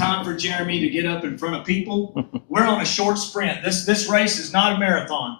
time for Jeremy to get up in front of people. We're on a short sprint. This race is not a marathon.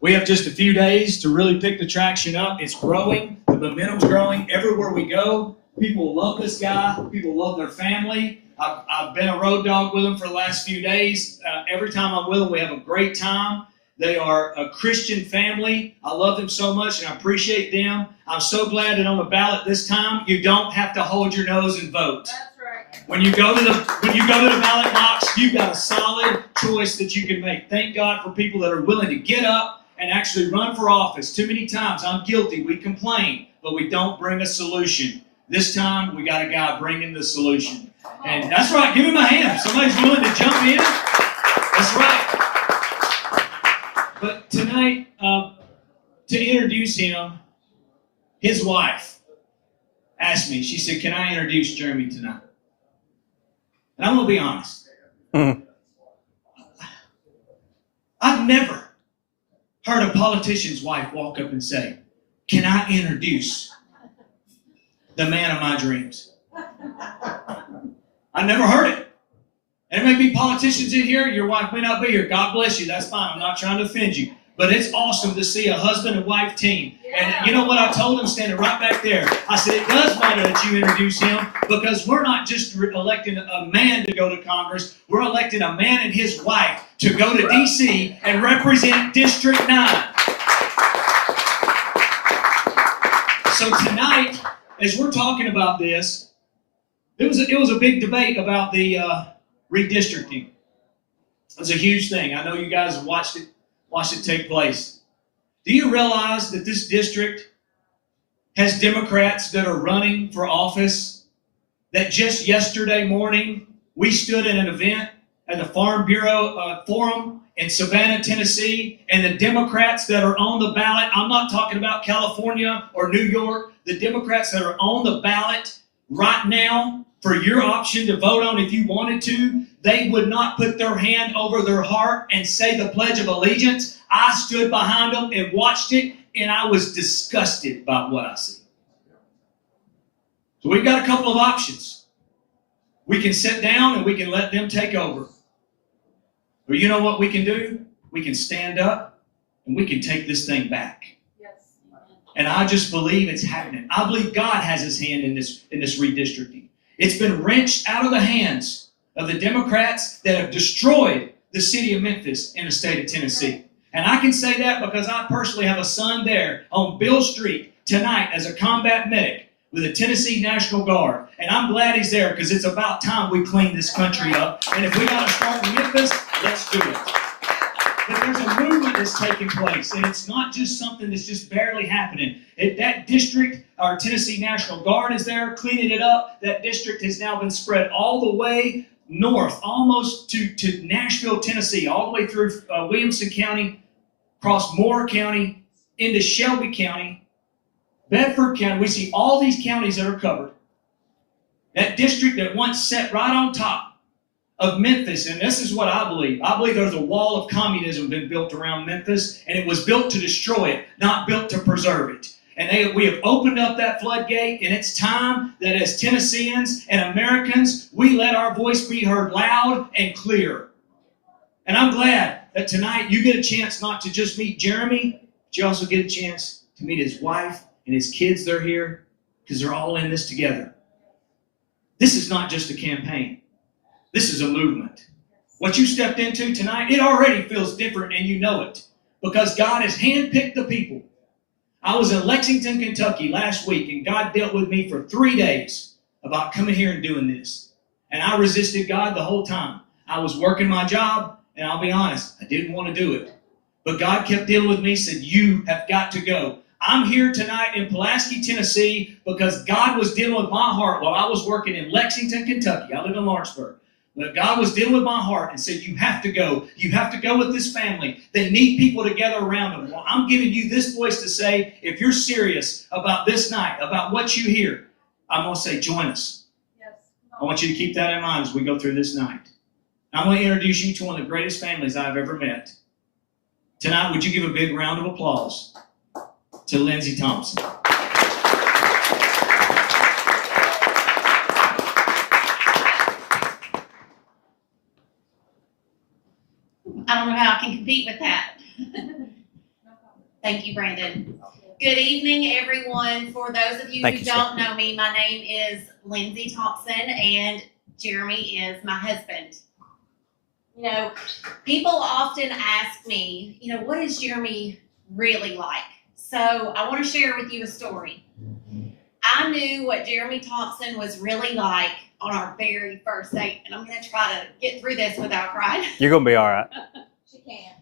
We have just a few days to really pick the traction up. It's growing. The momentum's growing. Everywhere we go, people love this guy. People love their family. I've been a road dog with them for the last few days. Every time I'm with them, we have a great time. They are a Christian family. I love them so much, and I appreciate them. I'm so glad that on the ballot this time, you don't have to hold your nose and vote. That's right. When you go to the ballot box, you've got a solid choice that you can make. Thank God for people that are willing to get up and actually run for office. Too many times, I'm guilty. We complain, but we don't bring a solution. This time, we got a guy bringing the solution. And that's right. Give him a hand. Somebody's willing to jump in. That's right. But tonight, to introduce him, his wife asked me, she said, can I introduce Jeremy tonight? And I'm going to be honest. I've never heard a politician's wife walk up and say, can I introduce the man of my dreams? I never heard it. There may be politicians in here. Your wife may not be here. God bless you. That's fine. I'm not trying to offend you. But it's awesome to see a husband and wife team. And you know what I told him standing right back there? I said, it does matter that you introduce him because we're not just electing a man to go to Congress. We're electing a man and his wife to go to D.C. and represent District 9. So tonight, as we're talking about this, it was a big debate about the redistricting. It's a huge thing. I know you guys have watched it take place. Do you realize that this district has Democrats that are running for office? That just yesterday morning, we stood at an event at the Farm Bureau Forum in Savannah, Tennessee, and the Democrats that are on the ballot, I'm not talking about California or New York, the Democrats that are on the ballot right now for your option to vote on if you wanted to, they would not put their hand over their heart and say the Pledge of Allegiance. I stood behind them and watched it, and I was disgusted by what I see. So we've got a couple of options. We can sit down and we can let them take over. Or you know what we can do? We can stand up and we can take this thing back. Yes. And I just believe it's happening. I believe God has his hand in this redistricting. It's been wrenched out of the hands of the Democrats that have destroyed the city of Memphis in the state of Tennessee. And I can say that because I personally have a son there on Bill Street tonight as a combat medic with the Tennessee National Guard. And I'm glad he's there because it's about time we clean this country up. And if we got to start in Memphis, let's do it. But there's a movement that's taking place, and it's not just something that's just barely happening. That district, our Tennessee National Guard is there cleaning it up. That district has now been spread all the way north, almost to Nashville, Tennessee, all the way through Williamson County, across Moore County, into Shelby County, Bedford County. We see all these counties that are covered. That district that once sat right on top of Memphis, and this is what I believe. I believe there's a wall of communism been built around Memphis, and it was built to destroy it, not built to preserve it. And we have opened up that floodgate, and it's time that as Tennesseans and Americans, we let our voice be heard loud and clear. And I'm glad that tonight you get a chance not to just meet Jeremy, but you also get a chance to meet his wife and his kids. They're here because they're all in this together. This is not just a campaign. This is a movement. What you stepped into tonight, it already feels different, and you know it because God has handpicked the people. I was in Lexington, Kentucky last week, and God dealt with me for 3 days about coming here and doing this. And I resisted God the whole time. I was working my job, and I'll be honest, I didn't want to do it. But God kept dealing with me, said, you have got to go. I'm here tonight in Pulaski, Tennessee, because God was dealing with my heart while I was working in Lexington, Kentucky. I live in Lawrenceburg. But God was dealing with my heart and said, you have to go. You have to go with this family. They need people together around them. Well, I'm giving you this voice to say, if you're serious about this night, about what you hear, I'm going to say, join us. Yes. I want you to keep that in mind as we go through this night. I'm going to introduce you to one of the greatest families I've ever met. Tonight, would you give a big round of applause to Lindsay Thompson? I don't know how I can compete with that. Thank you, Brandon. Good evening, everyone. For those of you who don't know me, my name is Lindsay Thompson, and Jeremy is my husband. You know, people often ask me, what is Jeremy really like? So I want to share with you a story. I knew what Jeremy Thompson was really like on our very first date, and I'm going to try to get through this without crying. You're going to be all right. She can.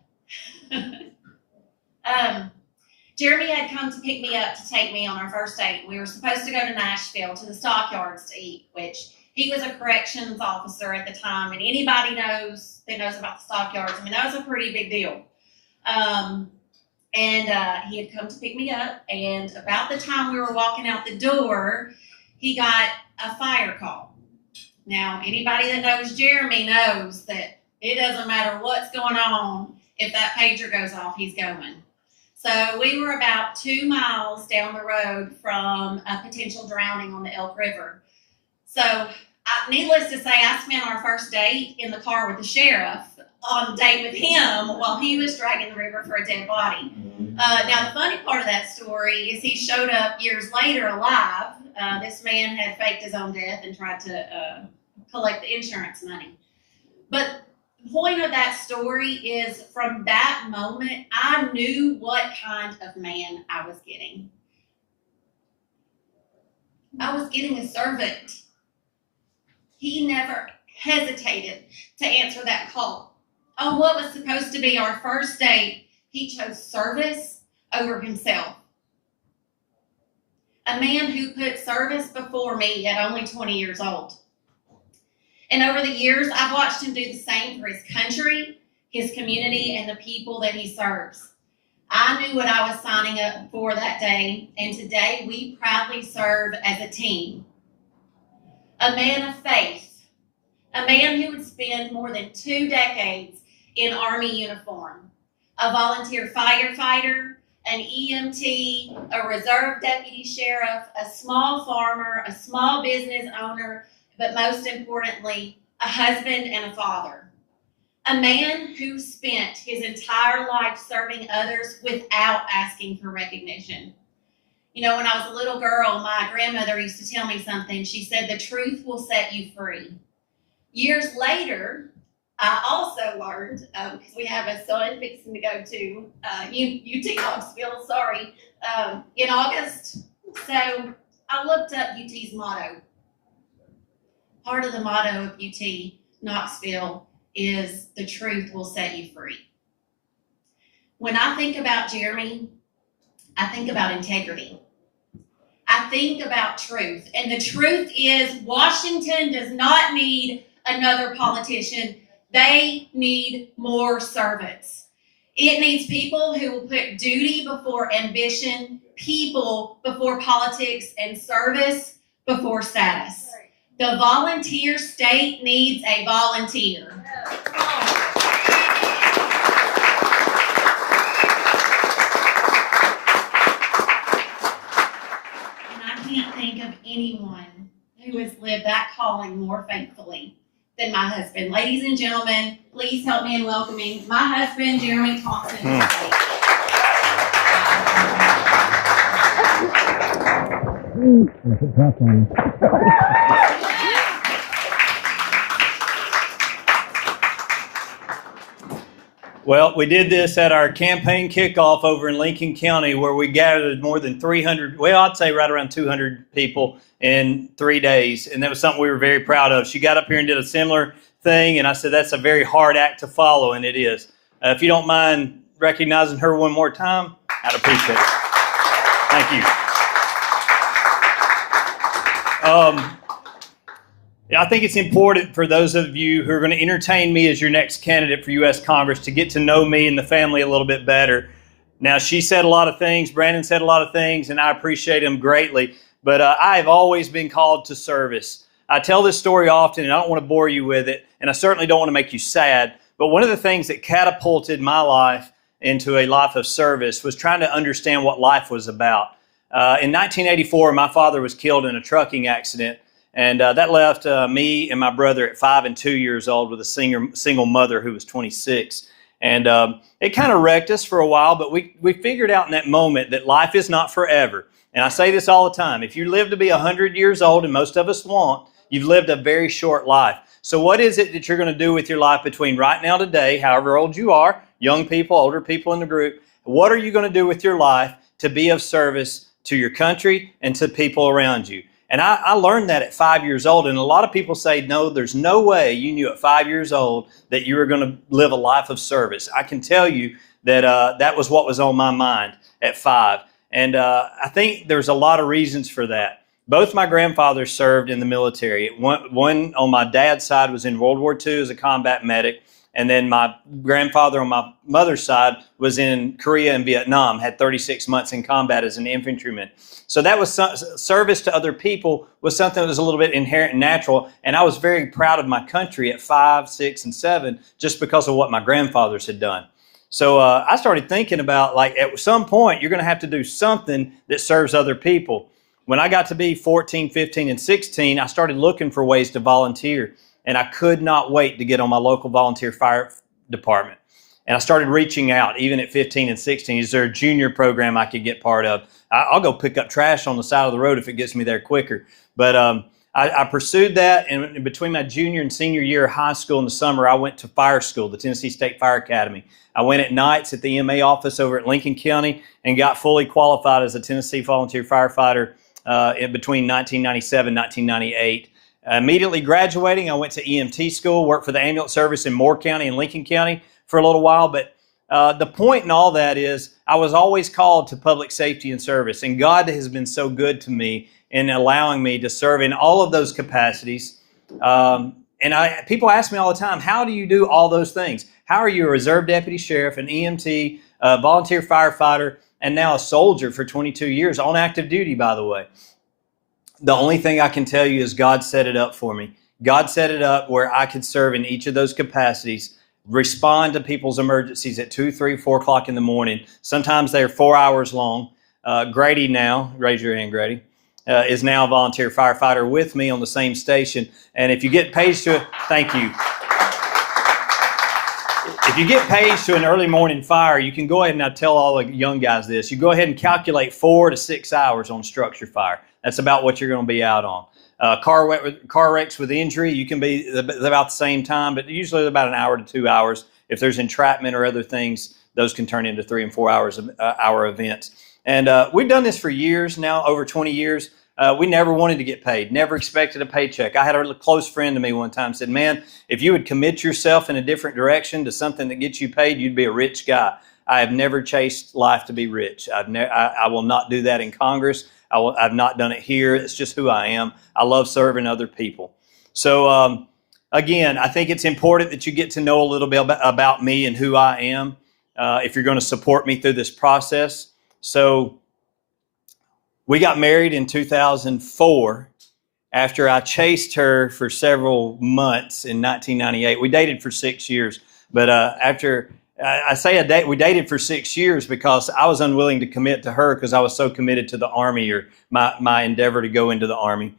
Jeremy had come to pick me up to take me on our first date. We were supposed to go to Nashville to the stockyards to eat, which he was a corrections officer at the time, and anybody that knows about the stockyards, that was a pretty big deal. He had come to pick me up, and about the time we were walking out the door, he got a fire call. Now, anybody that knows Jeremy knows that it doesn't matter what's going on. If that pager goes off, he's going. So we were about 2 miles down the road from a potential drowning on the Elk River. So needless to say, I spent our first date in the car with the sheriff on a date with him while he was dragging the river for a dead body. Now, the funny part of that story is he showed up years later alive. This man had faked his own death and tried to collect the insurance money. But the point of that story is, from that moment, I knew what kind of man I was getting. I was getting a servant. He never hesitated to answer that call. On what was supposed to be our first date, he chose service over himself. A man who put service before me at only 20 years old. And over the years, I've watched him do the same for his country, his community, and the people that he serves. I knew what I was signing up for that day, and today we proudly serve as a team. A man of faith, a man who would spend more than 2 decades in Army uniform, a volunteer firefighter, an EMT, a reserve deputy sheriff, a small farmer, a small business owner, but most importantly, a husband and a father. A man who spent his entire life serving others without asking for recognition. When I was a little girl, my grandmother used to tell me something. She said, "The truth will set you free." Years later, I also learned, because we have a son fixing to go to UT Knoxville, in August. So I looked up UT's motto. Part of the motto of UT Knoxville is, "The truth will set you free." When I think about Jeremy, I think about integrity. I think about truth. And the truth is, Washington does not need another politician. They need more servants. It needs people who will put duty before ambition, people before politics, and service before status. The volunteer state needs a volunteer. And I can't think of anyone who has lived that calling more faithfully than my husband. Ladies and gentlemen, please help me in welcoming my husband, Jeremy Thompson. Well, we did this at our campaign kickoff over in Lincoln County, where we gathered more than 300, I'd say right around 200 people in 3 days. And that was something we were very proud of. She got up here and did a similar thing, and I said, that's a very hard act to follow, and it is. If you don't mind recognizing her one more time, I'd appreciate it. Thank you. I think it's important for those of you who are going to entertain me as your next candidate for U.S. Congress to get to know me and the family a little bit better. Now, she said a lot of things, Brandon said a lot of things, and I appreciate them greatly. But I have always been called to service. I tell this story often, and I don't want to bore you with it, and I certainly don't want to make you sad. But one of the things that catapulted my life into a life of service was trying to understand what life was about. In 1984, my father was killed in a trucking accident. And that left me and my brother at 5 and 2 years old with a single mother who was 26. And it kind of wrecked us for a while, but we figured out in that moment that life is not forever. And I say this all the time. If you live to be 100 years old, and most of us won't, you've lived a very short life. So what is it that you're going to do with your life between right now today, however old you are, young people, older people in the group, what are you going to do with your life to be of service to your country and to people around you? And I learned that at 5 years old. And a lot of people say, no, there's no way you knew at 5 years old that you were going to live a life of service. I can tell you that that was what was on my mind at 5. And I think there's a lot of reasons for that. Both my grandfathers served in the military. One on my dad's side was in World War II as a combat medic. And then my grandfather on my mother's side was in Korea and Vietnam, had 36 months in combat as an infantryman. So that was service to other people was something that was a little bit inherent and natural. And I was very proud of my country at 5, 6, and 7 just because of what my grandfathers had done. So I started thinking about, like, at some point, you're going to have to do something that serves other people. When I got to be 14, 15, and 16, I started looking for ways to volunteer. And I could not wait to get on my local volunteer fire department. And I started reaching out, even at 15 and 16. Is there a junior program I could get part of? I'll go pick up trash on the side of the road if it gets me there quicker. But I pursued that, and between my junior and senior year of high school in the summer, I went to fire school, the Tennessee State Fire Academy. I went at nights at the EMA office over at Lincoln County and got fully qualified as a Tennessee volunteer firefighter in between 1997 and 1998. Immediately graduating, I went to EMT school, worked for the ambulance service in Moore County and Lincoln County for a little while. But the point in all that is I was always called to public safety and service. And God has been so good to me in allowing me to serve in all of those capacities. People ask me all the time, how do you do all those things? How are you a reserve deputy sheriff, an EMT, a volunteer firefighter, and now a soldier for 22 years on active duty, by the way? The only thing I can tell you is God set it up for me. God set it up where I could serve in each of those capacities, respond to people's emergencies at 2, 3, 4 o'clock in the morning. Sometimes they're 4 hours long. Grady now, raise your hand, Grady, is now a volunteer firefighter with me on the same station. And if you get paged to, thank you. If you get paged to an early morning fire, you can go ahead, and I tell all the young guys this, you go ahead and calculate 4 to 6 hours on structure fire. That's about what you're going to be out on. Car wrecks with injury, you can be about the same time, but usually about an hour to 2 hours. If there's entrapment or other things, those can turn into 3 and 4 hour events. And we've done this for years now, over 20 years. We never wanted to get paid, never expected a paycheck. I had a close friend to me one time said, man, if you would commit yourself in a different direction to something that gets you paid, you'd be a rich guy. I have never chased life to be rich. I will not do that in Congress. I've not done it here. It's just who I am. I love serving other people. So again, I think it's important that you get to know a little bit about me and who I am if you're going to support me through this process. So we got married in 2004 after I chased her for several months in 1998. We dated for 6 years, but we dated for 6 years because I was unwilling to commit to her because I was so committed to the Army, or my endeavor to go into the Army.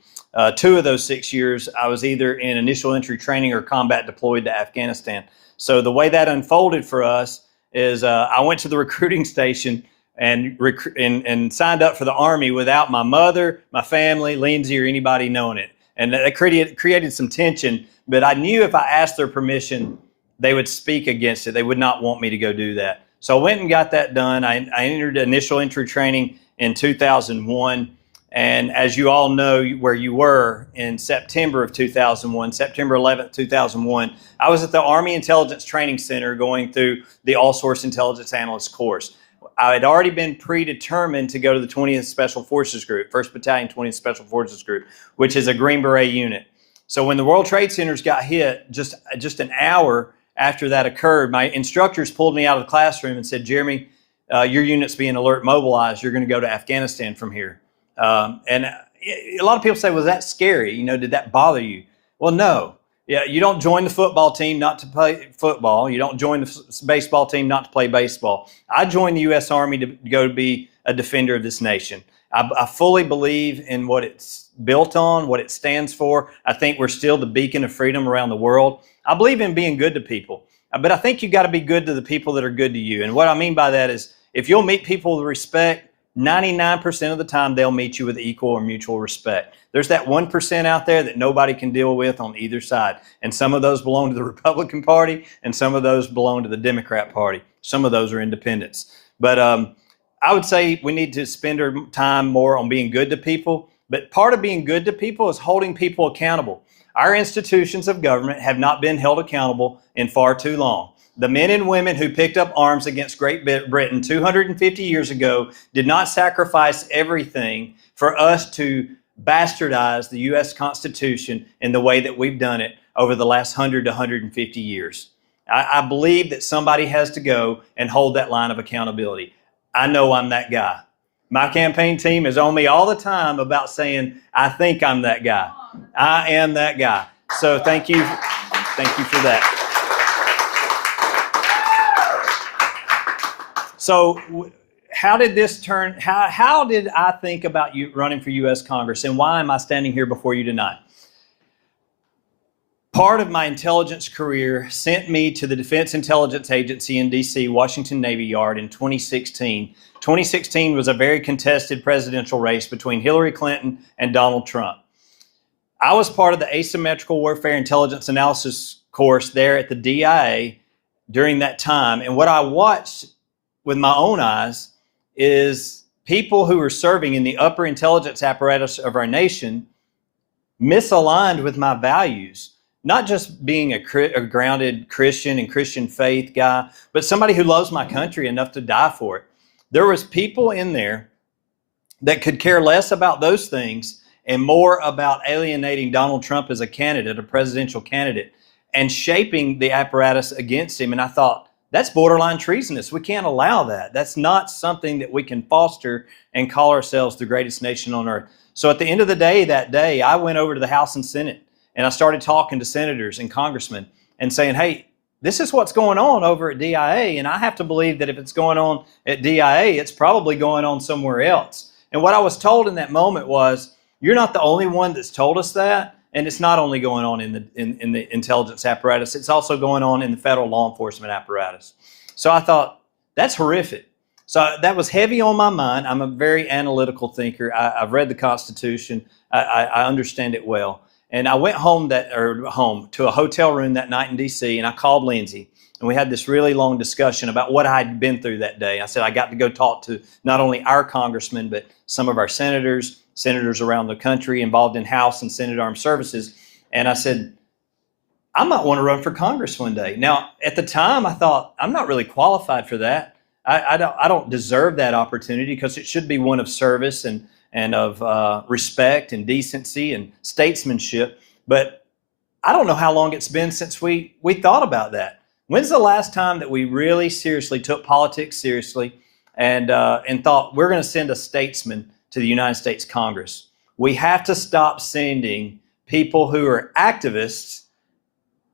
2 of those 6 years, I was either in initial entry training or combat deployed to Afghanistan. So the way that unfolded for us is I went to the recruiting station and signed up for the Army without my mother, my family, Lindsay, or anybody knowing it. And that created some tension, but I knew if I asked their permission, they would speak against it. They would not want me to go do that. So I went and got that done. I entered initial entry training in 2001. And as you all know where you were in September of 2001, September 11th, 2001, I was at the Army Intelligence Training Center going through the All-Source Intelligence Analyst course. I had already been predetermined to go to the 20th Special Forces Group, 1st Battalion 20th Special Forces Group, which is a Green Beret unit. So when the World Trade Centers got hit, just an hour after that occurred, my instructors pulled me out of the classroom and said, Jeremy, your unit's being alert mobilized. You're going to go to Afghanistan from here. And a lot of people say, was that scary? You know, did that bother you? Well, no. Yeah, you don't join the football team not to play football. You don't join the baseball team not to play baseball. I joined the U.S. Army to go be a defender of this nation. I fully believe in what it's built on, what it stands for. I think we're still the beacon of freedom around the world. I believe in being good to people. But I think you got to be good to the people that are good to you. And what I mean by that is if you'll meet people with respect, 99% of the time they'll meet you with equal or mutual respect. There's that 1% out there that nobody can deal with on either side. And some of those belong to the Republican Party and some of those belong to the Democrat Party. Some of those are independents. But I would say we need to spend our time more on being good to people. But part of being good to people is holding people accountable. Our institutions of government have not been held accountable in far too long. The men and women who picked up arms against Great Britain 250 years ago did not sacrifice everything for us to bastardize the U.S. Constitution in the way that we've done it over the last 100 to 150 years. I believe that somebody has to go and hold that line of accountability. I know I'm that guy. My campaign team is on me all the time about saying, I think I'm that guy. I am that guy. So thank you. Thank you for that. So how did this turn? How did I think about you running for U.S. Congress, and why am I standing here before you tonight? Part of my intelligence career sent me to the Defense Intelligence Agency in D.C., Washington Navy Yard in 2016. 2016 was a very contested presidential race between Hillary Clinton and Donald Trump. I was part of the Asymmetrical Warfare Intelligence Analysis course there at the DIA during that time, and what I watched with my own eyes is people who were serving in the upper intelligence apparatus of our nation misaligned with my values. Not just being a grounded Christian and Christian faith guy, but somebody who loves my country enough to die for it. There was people in there that could care less about those things and more about alienating Donald Trump as a candidate, a presidential candidate, and shaping the apparatus against him. And I thought, that's borderline treasonous. We can't allow that. That's not something that we can foster and call ourselves the greatest nation on earth. So at the end of the day, that day, I went over to the House and Senate and I started talking to senators and congressmen and saying, hey, this is what's going on over at DIA. And I have to believe that if it's going on at DIA, it's probably going on somewhere else. And what I was told in that moment was, you're not the only one that's told us that. And it's not only going on in the intelligence apparatus, it's also going on in the federal law enforcement apparatus. So I thought, that's horrific. So that was heavy on my mind. I'm a very analytical thinker. I've read the Constitution. I understand it well. And I went home to a hotel room that night in D.C. and I called Lindsay. And we had this really long discussion about what I had been through that day. I said, I got to go talk to not only our congressmen, but some of our senators around the country involved in House and Senate Armed Services. And I said, I might want to run for Congress one day. Now, at the time, I thought, I'm not really qualified for that. I don't deserve that opportunity because it should be one of service and of respect and decency and statesmanship. But I don't know how long it's been since we thought about that. When's the last time that we really seriously took politics seriously and thought we're going to send a statesman to the United States Congress? We have to stop sending people who are activists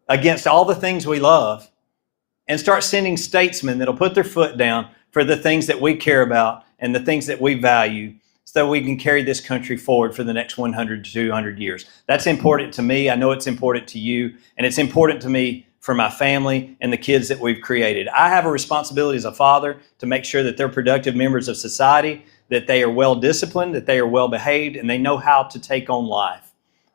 against all the things we love and start sending statesmen that'll put their foot down for the things that we care about and the things that we value so we can carry this country forward for the next 100 to 200 years. That's important to me. I know it's important to you, and it's important to me for my family and the kids that we've created. I have a responsibility as a father to make sure that they're productive members of society, that they are well disciplined, that they are well behaved, and they know how to take on life.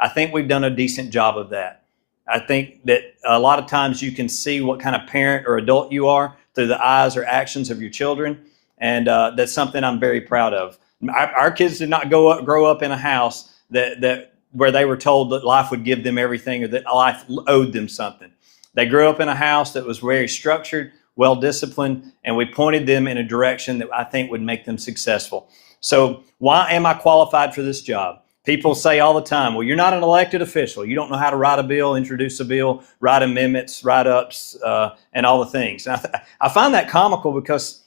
I think we've done a decent job of that. I think that a lot of times you can see what kind of parent or adult you are through the eyes or actions of your children, and that's something I'm very proud of. Our kids did not grow up in a house that where they were told that life would give them everything or that life owed them something. They grew up in a house that was very structured, well-disciplined, and we pointed them in a direction that I think would make them successful. So why am I qualified for this job? People say all the time, well, you're not an elected official. You don't know how to write a bill, introduce a bill, write amendments, write-ups, and all the things. And I find that comical because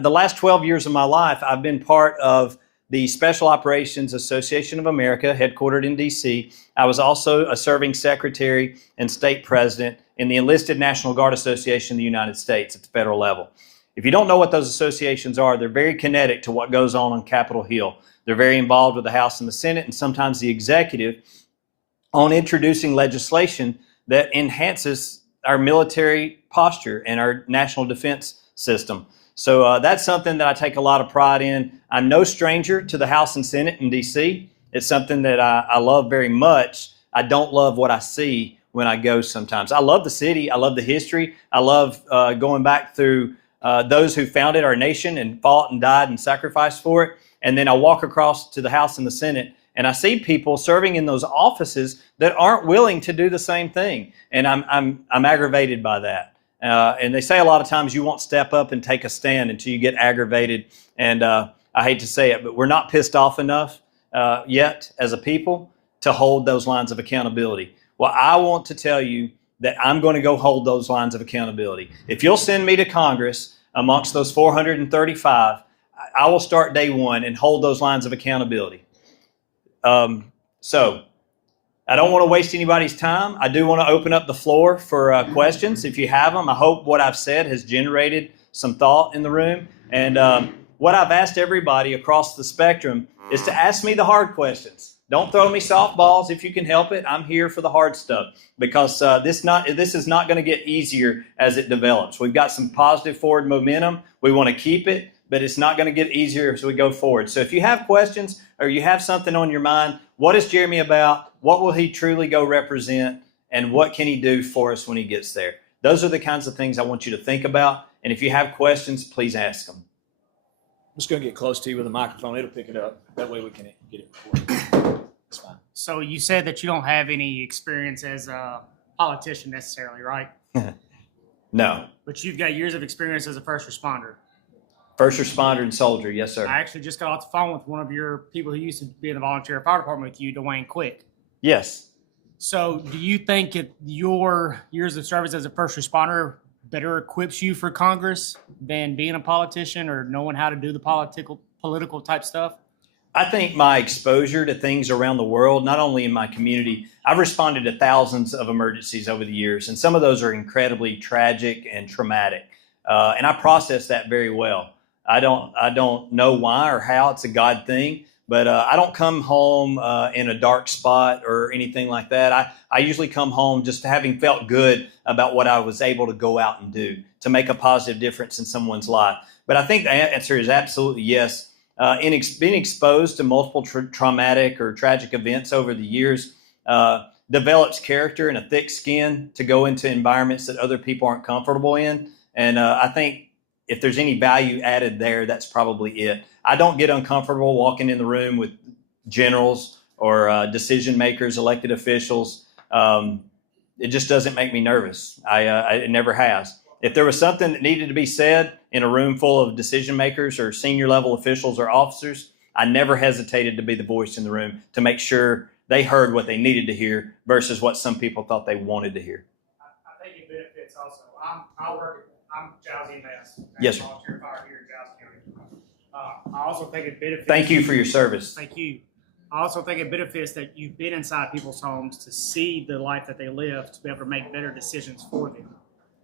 the last 12 years of my life, I've been part of the Special Operations Association of America, headquartered in D.C. I was also a serving secretary and state president in the Enlisted National Guard Association of the United States at the federal level. If you don't know what those associations are, they're very kinetic to what goes on Capitol Hill. They're very involved with the House and the Senate and sometimes the executive on introducing legislation that enhances our military posture and our national defense system. So that's something that I take a lot of pride in. I'm no stranger to the House and Senate in D.C. It's something that I love very much. I don't love what I see when I go sometimes. I love the city. I love the history. I love going back through those who founded our nation and fought and died and sacrificed for it. And then I walk across to the House and the Senate, and I see people serving in those offices that aren't willing to do the same thing. And I'm aggravated by that. And they say a lot of times you won't step up and take a stand until you get aggravated. And I hate to say it, but we're not pissed off enough yet as a people to hold those lines of accountability. Well, I want to tell you that I'm going to go hold those lines of accountability. If you'll send me to Congress amongst those 435, I will start day one and hold those lines of accountability. So I don't want to waste anybody's time. I do want to open up the floor for questions if you have them. I hope what I've said has generated some thought in the room. And what I've asked everybody across the spectrum is to ask me the hard questions. Don't throw me softballs if you can help it. I'm here for the hard stuff because this is not going to get easier as it develops. We've got some positive forward momentum. We want to keep it, but it's not going to get easier as we go forward. So if you have questions or you have something on your mind, what is Jeremy about? What will he truly go represent? And what can he do for us when he gets there? Those are the kinds of things I want you to think about. And if you have questions, please ask them. I'm just going to get close to you with a microphone. It'll pick it up. That way we can get it recorded. It's fine. So you said that you don't have any experience as a politician necessarily, right? No. But you've got years of experience as a first responder. First responder and soldier, yes, sir. I actually just got off the phone with one of your people who used to be in the volunteer fire department with you, Dwayne Quick. Yes. So do you think that your years of service as a first responder better equips you for Congress than being a politician or knowing how to do the political type stuff? I think my exposure to things around the world, not only in my community, I've responded to thousands of emergencies over the years, and some of those are incredibly tragic and traumatic. And I process that very well. I don't know why or how. It's a God thing, but I don't come home in a dark spot or anything like that. I usually come home just having felt good about what I was able to go out and do to make a positive difference in someone's life. But I think the answer is absolutely yes. Being exposed to multiple traumatic or tragic events over the years develops character and a thick skin to go into environments that other people aren't comfortable in. And I think if there's any value added there, that's probably it. I don't get uncomfortable walking in the room with generals or decision makers, elected officials. It just doesn't make me nervous. It never has. If there was something that needed to be said in a room full of decision makers or senior level officials or officers, I never hesitated to be the voice in the room to make sure they heard what they needed to hear versus what some people thought they wanted to hear. I think it benefits also. I'm Jowsey Mess. Yes, sir. Volunteer fire here in Jowsey County. I also think it benefits. Thank you for your service. Thank you. I also think it benefits that you've been inside people's homes to see the life that they live, to be able to make better decisions for them.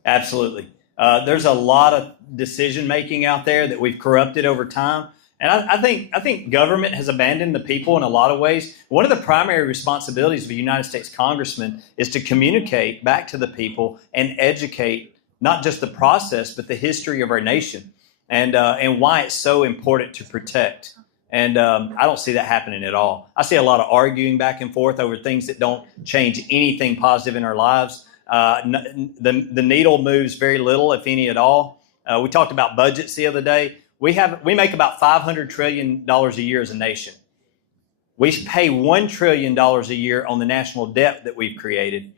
Absolutely. There's a lot of decision making out there that we've corrupted over time. And I think government has abandoned the people in a lot of ways. One of the primary responsibilities of a United States congressman is to communicate back to the people and educate not just the process, but the history of our nation and why it's so important to protect. And I don't see that happening at all. I see a lot of arguing back and forth over things that don't change anything positive in our lives. The needle moves very little, if any at all. We talked about budgets the other day. We make about $500 trillion a year as a nation. We pay $1 trillion a year on the national debt that we've created.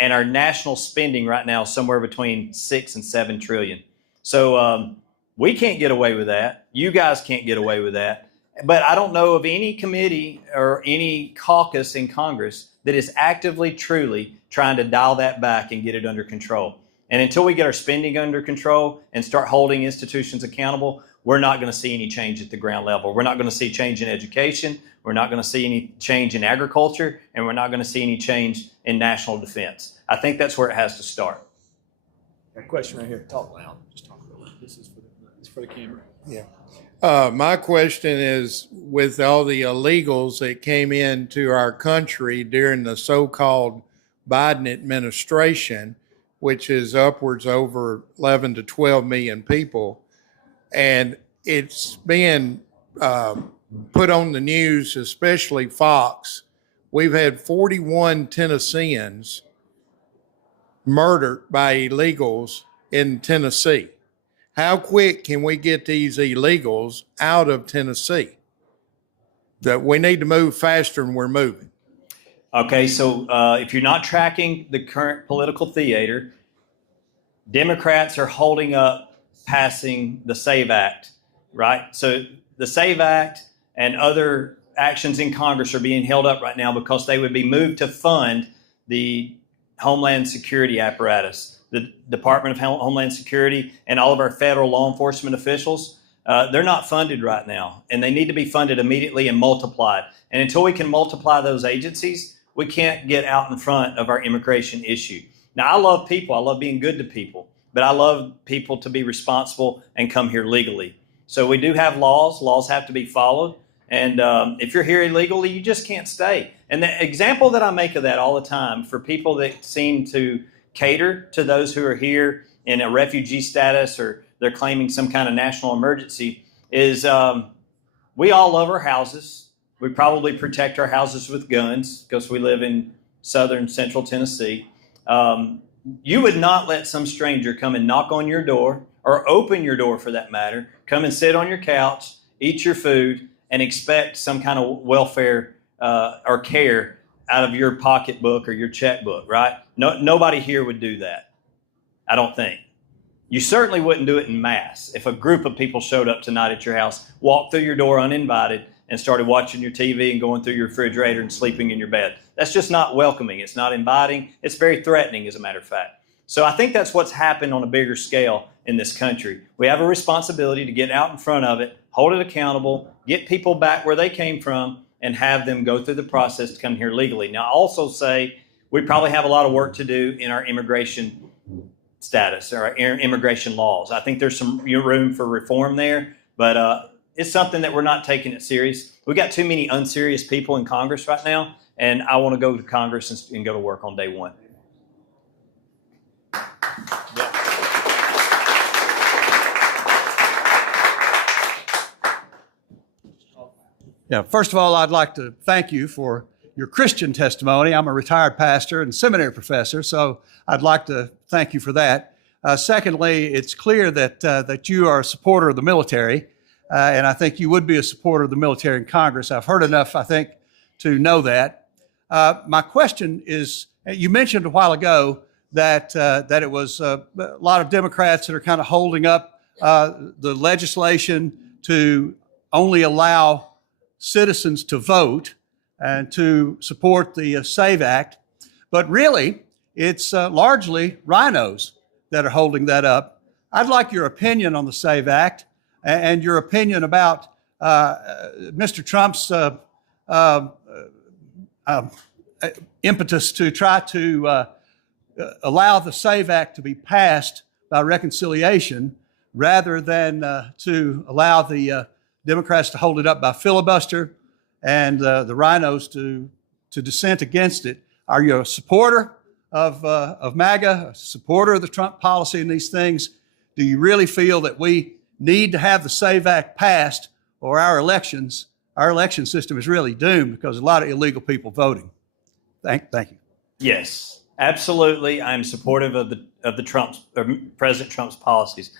And our national spending right now is somewhere between 6 and 7 trillion. So we can't get away with that. You guys can't get away with that. But I don't know of any committee or any caucus in Congress that is actively, truly trying to dial that back and get it under control. And until we get our spending under control and start holding institutions accountable, we're not going to see any change at the ground level. We're not going to see change in education. We're not going to see any change in agriculture. And we're not going to see any change in national defense. I think that's where it has to start. Got a question right here. Talk loud. Just talk real loud. This is for the camera. Yeah. My question is, with all the illegals that came into our country during the so-called Biden administration, which is upwards over 11 to 12 million people. And it's been put on the news, especially Fox. We've had 41 Tennesseans murdered by illegals in Tennessee. How quick can we get these illegals out of Tennessee? That we need to move faster than we're moving. Okay, so if you're not tracking the current political theater, Democrats are holding up passing the SAVE Act, right? So the SAVE Act and other actions in Congress are being held up right now because they would be moved to fund the Homeland Security apparatus, the Department of Homeland Security, and all of our federal law enforcement officials. They're not funded right now, and they need to be funded immediately and multiplied. And until we can multiply those agencies, we can't get out in front of our immigration issue. Now, I love people. I love being good to people, but I love people to be responsible and come here legally. So we do have laws. Laws have to be followed. And if you're here illegally, you just can't stay. And the example that I make of that all the time for people that seem to cater to those who are here in a refugee status or they're claiming some kind of national emergency is we all love our houses. We probably protect our houses with guns because we live in southern central Tennessee. You would not let some stranger come and knock on your door or open your door for that matter, come and sit on your couch, eat your food, and expect some kind of welfare or care out of your pocketbook or your checkbook, right? No, nobody here would do that, I don't think. You certainly wouldn't do it in mass. If a group of people showed up tonight at your house, walked through your door uninvited, and started watching your TV and going through your refrigerator and sleeping in your bed. That's just not welcoming. It's not inviting. It's very threatening, as a matter of fact. So I think that's what's happened on a bigger scale in this country. We have a responsibility to get out in front of it, hold it accountable, get people back where they came from, and have them go through the process to come here legally. Now, I also say we probably have a lot of work to do in our immigration status or our immigration laws. I think there's some room for reform there, but it's something that we're not taking it serious. We got too many unserious people in Congress right now, and I want to go to Congress and go to work on day one. Yeah, first of all, I'd like to thank you for your Christian testimony. I'm a retired pastor and seminary professor, so I'd like to thank you for that. Secondly, it's clear that you are a supporter of the military, and I think you would be a supporter of the military in Congress. I've heard enough, I think, to know that. My question is, you mentioned a while ago that it was a lot of Democrats that are kind of holding up the legislation to only allow citizens to vote and to support the SAVE Act. But really, it's largely rhinos that are holding that up. I'd like your opinion on the SAVE Act and your opinion about Mr. Trump's impetus to try to allow the SAVE Act to be passed by reconciliation rather than to allow the Democrats to hold it up by filibuster and the rhinos to dissent against it. Are you a supporter of MAGA, a supporter of the Trump policy and these things? Do you really feel that we need to have the SAVE Act passed, or our election system is really doomed because a lot of illegal people voting? Thank you. Yes, absolutely. I'm supportive of President Trump's policies.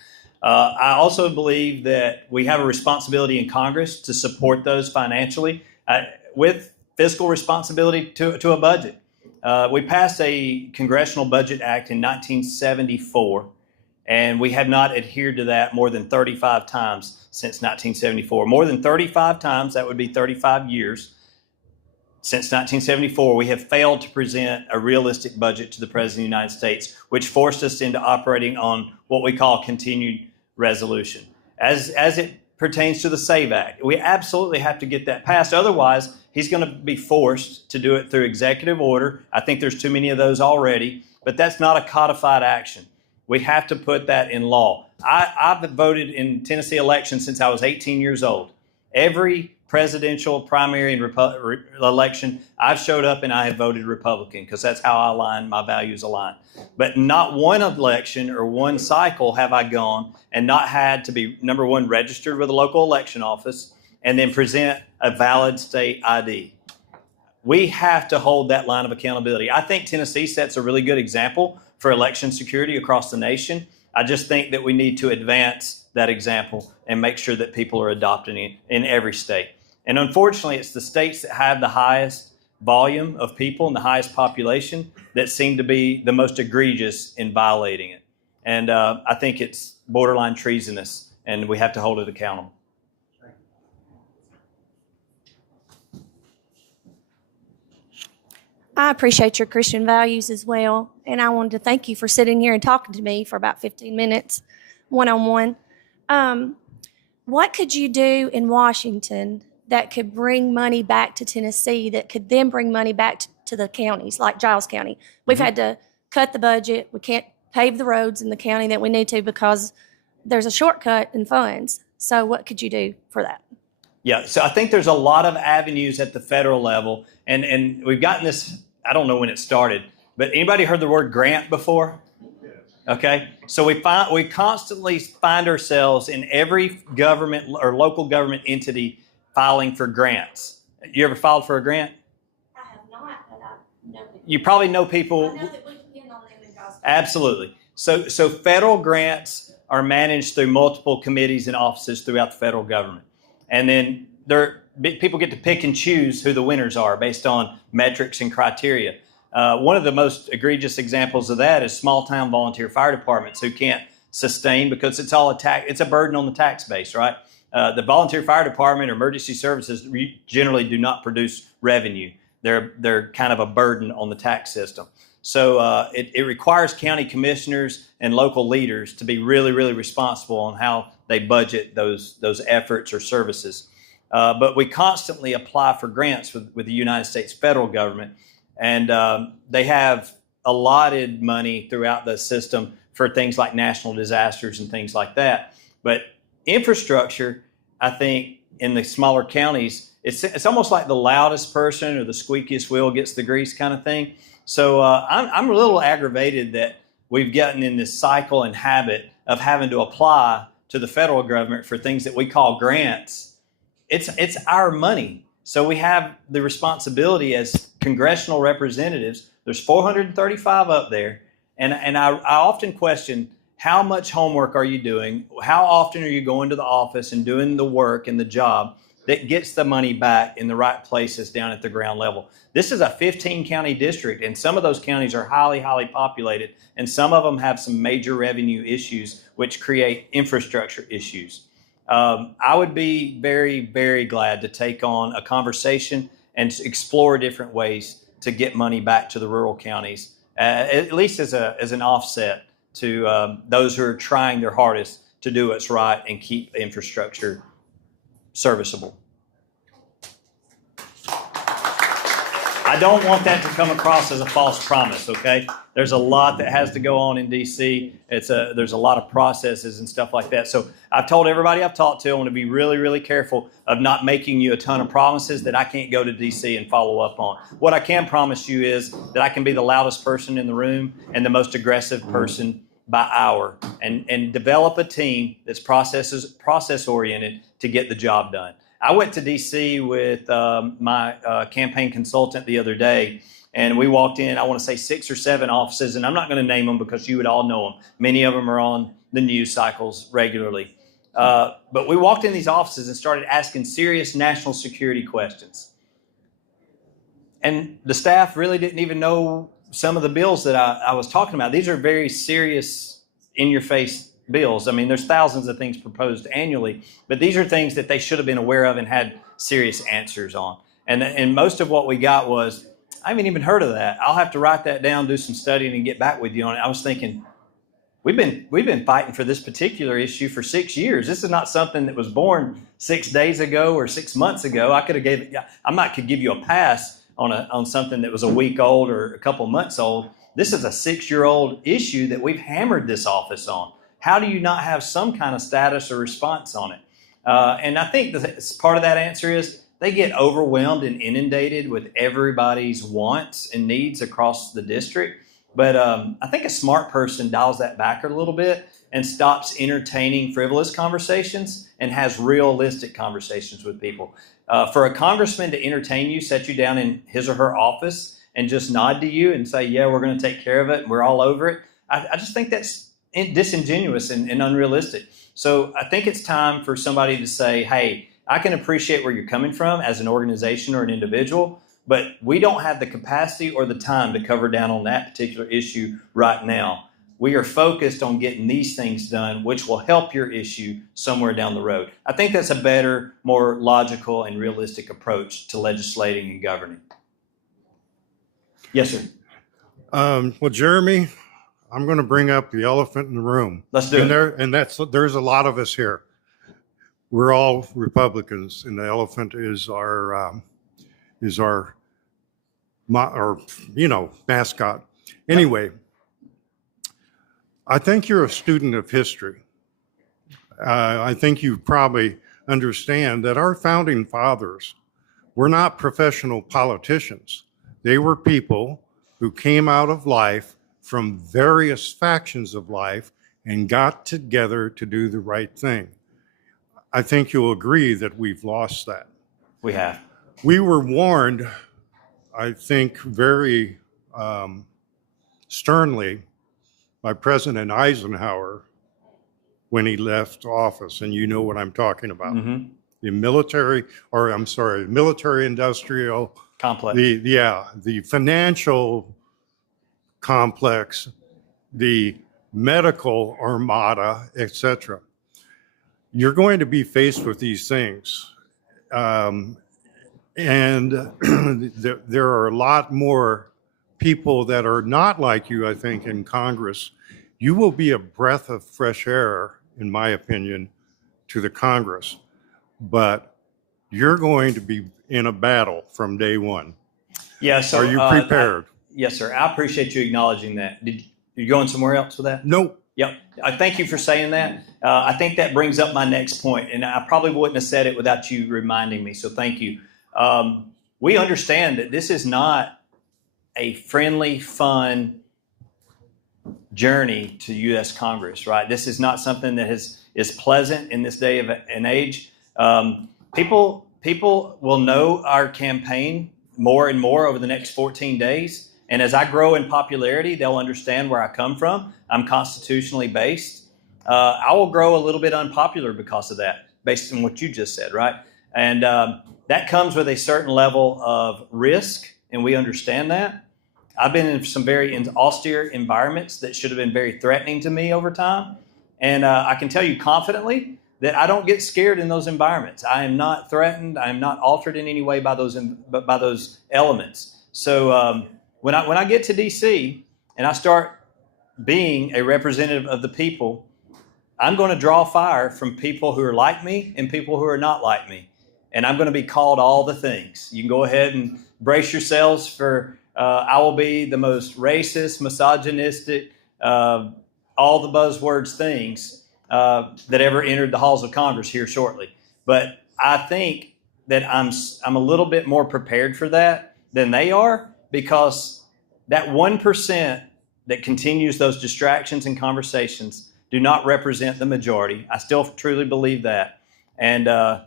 I also believe that we have a responsibility in Congress to support those financially with fiscal responsibility to a budget. We passed a Congressional Budget Act in 1974, and we have not adhered to that more than 35 times since 1974. More than 35 times, that would be 35 years. Since 1974, we have failed to present a realistic budget to the President of the United States, which forced us into operating on what we call continued resolution. As it pertains to the SAVE Act, we absolutely have to get that passed. Otherwise, he's going to be forced to do it through executive order. I think there's too many of those already, but that's not a codified action. We have to put that in law. I've voted in Tennessee elections since I was 18 years old. Every presidential primary and election, I've showed up and I have voted Republican because that's how I align, my values align. But not one election or one cycle have I gone and not had to be, number one, registered with a local election office and then present a valid state ID. We have to hold that line of accountability. I think Tennessee sets a really good example for election security across the nation. I just think that we need to advance that example and make sure that people are adopting it in every state. And unfortunately, it's the states that have the highest volume of people and the highest population that seem to be the most egregious in violating it. And I think it's borderline treasonous, and we have to hold it accountable. I appreciate your Christian values as well, and I wanted to thank you for sitting here and talking to me for about 15 minutes, one-on-one. What could you do in Washington that could bring money back to Tennessee that could then bring money back to the counties, like Giles County? We've had to cut the budget. We can't pave the roads in the county that we need to because there's a shortcut in funds. So what could you do for that? Yeah, so I think there's a lot of avenues at the federal level, and we've gotten this, I don't know when it started, but anybody heard the word grant before? Okay, so we constantly find ourselves in every government or local government entity filing for grants. You ever filed for a grant? I have not, but I know people. You probably know people. I know that we can get on them in Giles County. Absolutely. So federal grants are managed through multiple committees and offices throughout the federal government. And then people get to pick and choose who the winners are based on metrics and criteria. One of the most egregious examples of that is small town volunteer fire departments who can't sustain because it's a burden on the tax base, right? The volunteer fire department or emergency services generally do not produce revenue. They're kind of a burden on the tax system. So it requires county commissioners and local leaders to be really, really responsible on how they budget those efforts or services. But we constantly apply for grants with the United States federal government. And they have allotted money throughout the system for things like national disasters and things like that. But infrastructure, I think, in the smaller counties, it's almost like the loudest person or the squeakiest wheel gets the grease kind of thing. So I'm a little aggravated that we've gotten in this cycle and habit of having to apply to the federal government for things that we call grants. It's our money. So we have the responsibility as congressional representatives. There's 435 up there. And I often question, how much homework are you doing? How often are you going to the office and doing the work and the job that gets the money back in the right places down at the ground level? This is a 15-county district, and some of those counties are highly, highly populated, and some of them have some major revenue issues, which create infrastructure issues. I would be very, very glad to take on a conversation and explore different ways to get money back to the rural counties, at least as an offset to those who are trying their hardest to do what's right and keep infrastructure serviceable. I don't want that to come across as a false promise, okay? There's a lot that has to go on in D.C. There's a lot of processes and stuff like that. So I've told everybody I've talked to, I want to be really, really careful of not making you a ton of promises that I can't go to D.C. and follow up on. What I can promise you is that I can be the loudest person in the room and the most aggressive person by hour and develop a team that's process-oriented to get the job done. I went to D.C. with my campaign consultant the other day, and we walked in, I want to say 6 or 7 offices, and I'm not going to name them because you would all know them. Many of them are on the news cycles regularly. But we walked in these offices and started asking serious national security questions. And the staff really didn't even know some of the bills that I was talking about. These are very serious, in-your-face bills. I mean, there's thousands of things proposed annually, but these are things that they should have been aware of and had serious answers on. And most of what we got was, I haven't even heard of that. I'll have to write that down, do some studying, and get back with you on it. I was thinking, we've been fighting for this particular issue for 6 years. This is not something that was born 6 days ago or 6 months ago. I could give you a pass on something that was a week old or a couple months old. This is a 6-year-old issue that we've hammered this office on. How do you not have some kind of status or response on it? And I think part of that answer is they get overwhelmed and inundated with everybody's wants and needs across the district. But I think a smart person dials that back a little bit and stops entertaining frivolous conversations and has realistic conversations with people. For a congressman to entertain you, set you down in his or her office and just nod to you and say, yeah, we're going to take care of it and we're all over it, I just think that's disingenuous and unrealistic. So I think it's time for somebody to say, hey, I can appreciate where you're coming from as an organization or an individual, but we don't have the capacity or the time to cover down on that particular issue right now. We are focused on getting these things done, which will help your issue somewhere down the road. I think that's a better, more logical and realistic approach to legislating and governing. Yes, sir. Well, Jeremy, I'm going to bring up the elephant in the room. Let's do it. And there's a lot of us here. We're all Republicans, and the elephant is our mascot. Anyway, I think you're a student of history. I think you probably understand that our founding fathers were not professional politicians. They were people who came out of life from various factions of life and got together to do the right thing. I think you'll agree that we've lost that. We have. We were warned, I think, very sternly by President Eisenhower when he left office, and you know what I'm talking about. Mm-hmm. The military-industrial Complex. the financial complex, the medical armada, etc. You're going to be faced with these things. And there are a lot more people that are not like you, I think, in Congress. You will be a breath of fresh air, in my opinion, to the Congress. But you're going to be in a battle from day one. Yeah. So are you prepared? Yes, sir. I appreciate you acknowledging that. You going somewhere else with that? Nope. Yep. I thank you for saying that. I think that brings up my next point, and I probably wouldn't have said it without you reminding me. So thank you. We understand that this is not a friendly, fun journey to U.S. Congress, right? This is not something that is pleasant in this day and age. People will know our campaign more and more over the next 14 days. And as I grow in popularity, they'll understand where I come from. I'm constitutionally based. I will grow a little bit unpopular because of that, based on what you just said, right? And that comes with a certain level of risk, and we understand that. I've been in some very austere environments that should have been very threatening to me over time. And I can tell you confidently that I don't get scared in those environments. I am not threatened. I am not altered in any way by those elements. So when I get to D.C. and I start being a representative of the people, I'm going to draw fire from people who are like me and people who are not like me. And I'm going to be called all the things. You can go ahead and brace yourselves for I will be the most racist, misogynistic, all the buzzwords things that ever entered the halls of Congress here shortly. But I think that I'm a little bit more prepared for that than they are, because that 1% that continues those distractions and conversations do not represent the majority. I still truly believe that. And I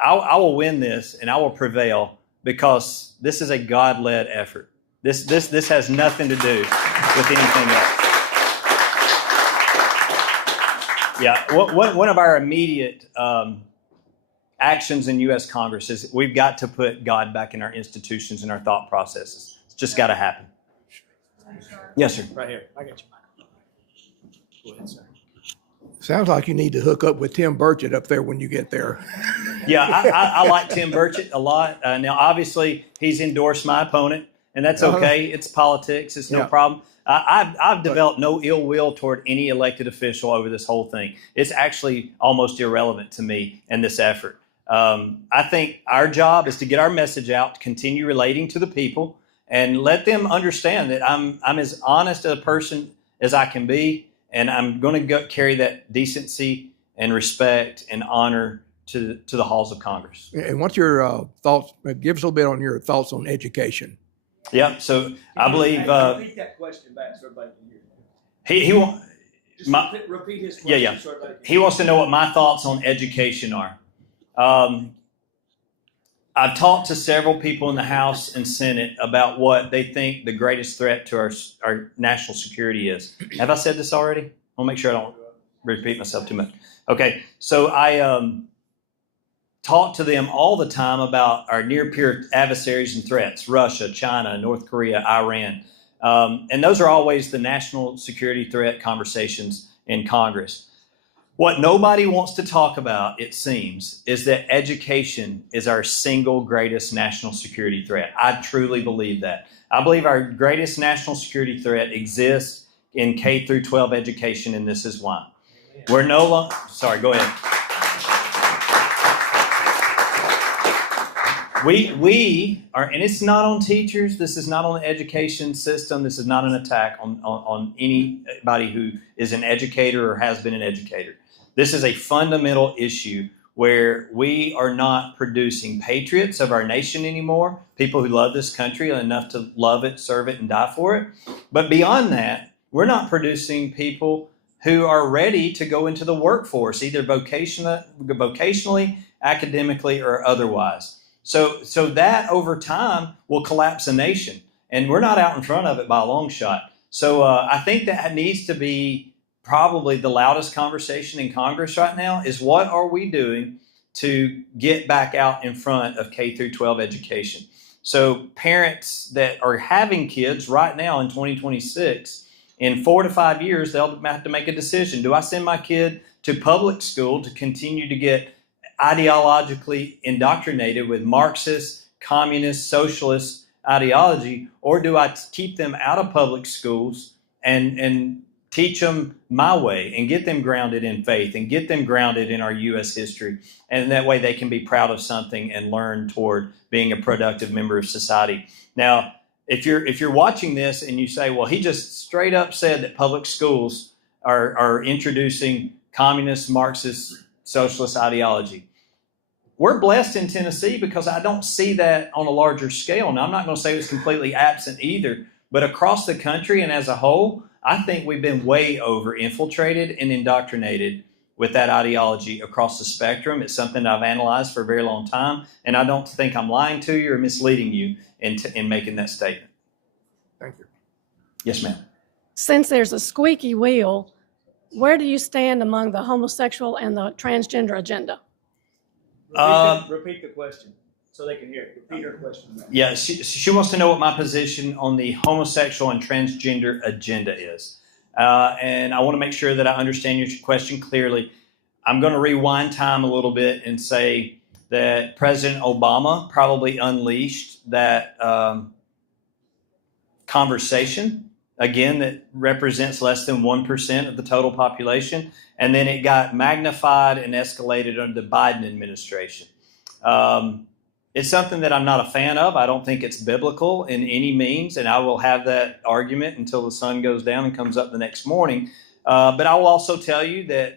will win this and I will prevail, because this is a God-led effort. This has nothing to do with anything else. Yeah, one of our immediate actions in U.S. Congress is we've got to put God back in our institutions and our thought processes. It's just got to happen. Yes, sir. Right here. I got you. Go ahead, sir. Sounds like you need to hook up with Tim Burchett up there when you get there. Yeah, I like Tim Burchett a lot. Now, obviously, he's endorsed my opponent, and that's okay. It's politics. It's no problem. I've developed no ill will toward any elected official over this whole thing. It's actually almost irrelevant to me in this effort. I think our job is to get our message out, to continue relating to the people, and let them understand that I'm as honest a person as I can be, and I'm going to carry that decency and respect and honor to the halls of Congress. And what's your thoughts? Give us a little bit on your thoughts on education. Yep. So I believe Repeat that question back so everybody can hear. he wants Just repeat his question. yeah. So everybody can He wants to know what my thoughts on education are. I've talked to several people in the House and Senate about what they think the greatest threat to our national security is. Have I said this already? I'll make sure I don't repeat myself too much. Okay, so I talk to them all the time about our near-peer adversaries and threats: Russia, China, North Korea, Iran. And those are always the national security threat conversations in Congress. What nobody wants to talk about, it seems, is that education is our single greatest national security threat. I truly believe that. I believe our greatest national security threat exists in K through 12 education, and this is why. We're no longer, sorry, go ahead. We are, and it's not on teachers, this is not on the education system, this is not an attack on anybody who is an educator or has been an educator. This is a fundamental issue where we are not producing patriots of our nation anymore, people who love this country enough to love it, serve it, and die for it. But beyond that, we're not producing people who are ready to go into the workforce, either vocationally, academically, or otherwise. So that over time will collapse a nation, and we're not out in front of it by a long shot. So I think that needs to be probably the loudest conversation in Congress right now is what are we doing to get back out in front of K through 12 education. So parents that are having kids right now in 2026, in 4 to 5 years, they'll have to make a decision. Do I send my kid to public school to continue to get ideologically indoctrinated with Marxist, communist, socialist ideology, or do I keep them out of public schools and teach them my way and get them grounded in faith and get them grounded in our U.S. history? And that way they can be proud of something and learn toward being a productive member of society. Now, if you're watching this and you say, well, he just straight up said that public schools are introducing communist, Marxist, socialist ideology. We're blessed in Tennessee because I don't see that on a larger scale. Now, I'm not going to say it's completely absent either, but across the country and as a whole, I think we've been way over infiltrated and indoctrinated with that ideology across the spectrum. It's something that I've analyzed for a very long time, and I don't think I'm lying to you or misleading you in making that statement. Thank you. Yes, ma'am. Since there's a squeaky wheel, where do you stand among the homosexual and the transgender agenda? Repeat the question so they can hear it. Repeat her question. Yeah, she wants to know what my position on the homosexual and transgender agenda is. And I want to make sure that I understand your question clearly. I'm going to rewind time a little bit and say that President Obama probably unleashed that conversation, again, that represents less than 1% of the total population. And then it got magnified and escalated under the Biden administration. It's something that I'm not a fan of. I don't think it's biblical in any means, and I will have that argument until the sun goes down and comes up the next morning. But I will also tell you that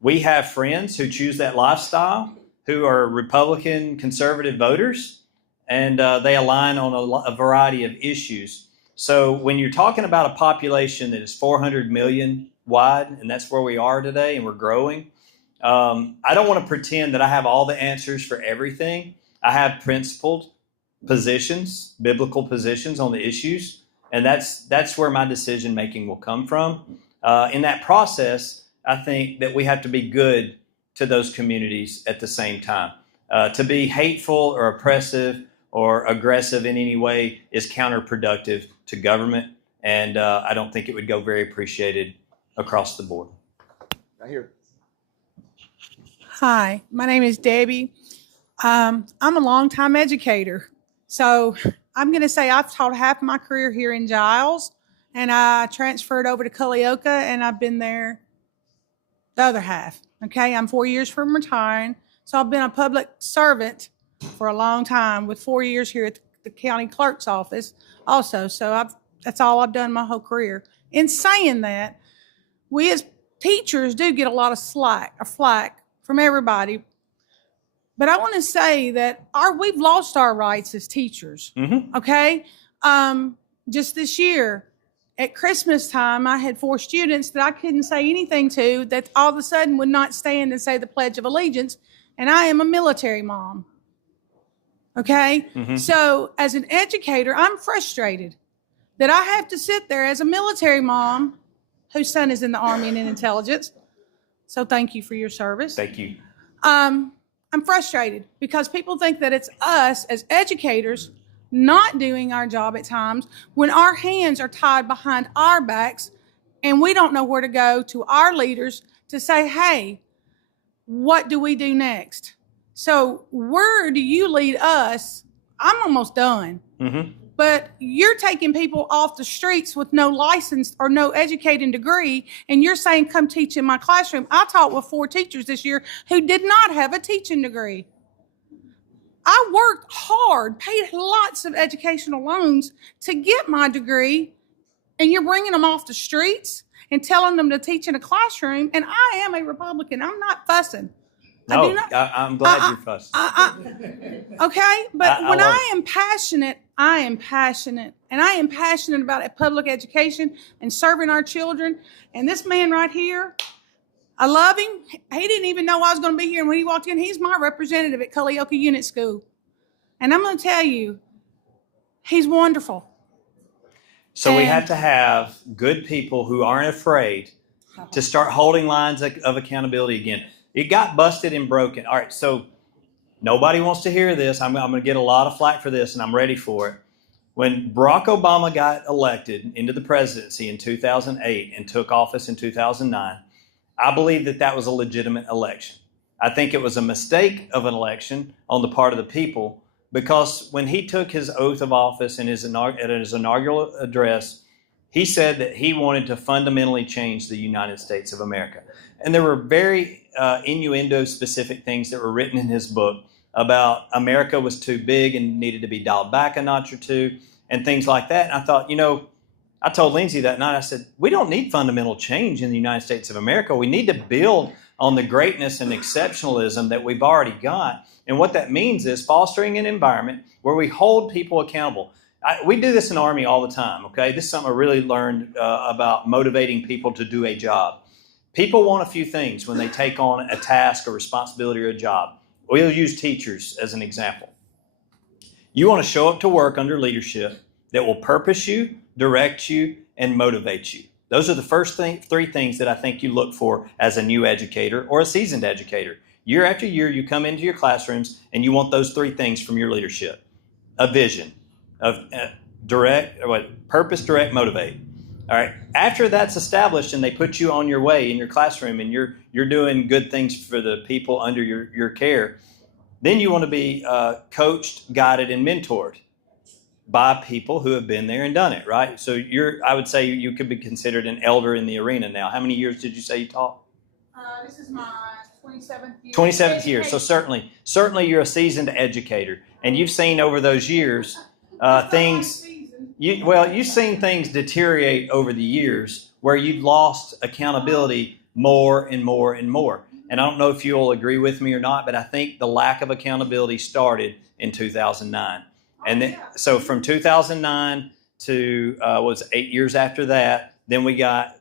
we have friends who choose that lifestyle, who are Republican conservative voters, and they align on a variety of issues. So when you're talking about a population that is 400 million wide, and that's where we are today, and we're growing, I don't want to pretend that I have all the answers for everything. I have principled positions, biblical positions on the issues, and that's where my decision making will come from. In that process, I think that we have to be good to those communities at the same time. To be hateful or oppressive or aggressive in any way is counterproductive to government, and I don't think it would go very appreciated across the board. I hear. Hi, my name is Debbie. I'm a longtime educator. So I'm going to say I've taught half of my career here in Giles, and I transferred over to Culleoka, and I've been there the other half. Okay, I'm 4 years from retiring. So I've been a public servant for a long time with 4 years here at the county clerk's office also. So that's all I've done my whole career. In saying that, we as teachers do get a lot of flack from everybody. But I want to say that we've lost our rights as teachers. Mm-hmm. Okay. Just this year at Christmas time, I had 4 students that I couldn't say anything to that all of a sudden would not stand and say the Pledge of Allegiance. And I am a military mom. Okay. Mm-hmm. So as an educator, I'm frustrated that I have to sit there as a military mom whose son is in the Army and in intelligence. So thank you for your service. Thank you. I'm frustrated because people think that it's us as educators not doing our job at times when our hands are tied behind our backs and we don't know where to go to our leaders to say, hey, what do we do next? So where do you lead us? I'm almost done. Mm-hmm. But you're taking people off the streets with no license or no educating degree, and you're saying, come teach in my classroom. I taught with 4 teachers this year who did not have a teaching degree. I worked hard, paid lots of educational loans to get my degree, and you're bringing them off the streets and telling them to teach in a classroom, and I am a Republican. I'm not fussing. No, I'm glad you're fussing. Okay, but when love I am passionate, I am passionate. And I am passionate about public education and serving our children. And this man right here, I love him. He didn't even know I was going to be here. And when he walked in, he's my representative at Culleoka Unit School. And I'm going to tell you, he's wonderful. So we have to have good people who aren't afraid to start holding lines of accountability again. It got busted and broken. All right, so nobody wants to hear this. I'm going to get a lot of flack for this, and I'm ready for it. When Barack Obama got elected into the presidency in 2008 and took office in 2009, I believe that was a legitimate election. I think it was a mistake of an election on the part of the people because when he took his oath of office in his inaugural address, he said that he wanted to fundamentally change the United States of America. And there were very innuendo-specific things that were written in his book about America was too big and needed to be dialed back a notch or two and things like that. And I thought, I told Lindsay that night, I said, we don't need fundamental change in the United States of America. We need to build on the greatness and exceptionalism that we've already got. And what that means is fostering an environment where we hold people accountable. We do this in the Army all the time, okay? This is something I really learned about motivating people to do a job. People want a few things when they take on a task or responsibility or a job. We'll use teachers as an example. You want to show up to work under leadership that will purpose you, direct you, and motivate you. Those are the first 3 things that I think you look for as a new educator or a seasoned educator. Year after year, you come into your classrooms and you want those 3 things from your leadership. A vision of purpose, direct, motivate. All right. After that's established and they put you on your way in your classroom and you're doing good things for the people under your care, then you want to be coached, guided, and mentored by people who have been there and done it, right? So I would say you could be considered an elder in the arena now. How many years did you say you taught? This is my 27th year. 27th year. So certainly you're a seasoned educator, and you've seen over those years things. You've seen things deteriorate over the years where you've lost accountability more and more and more. And I don't know if you'll agree with me or not, but I think the lack of accountability started in 2009. And then, so from 2009 to 8 years after that, then we got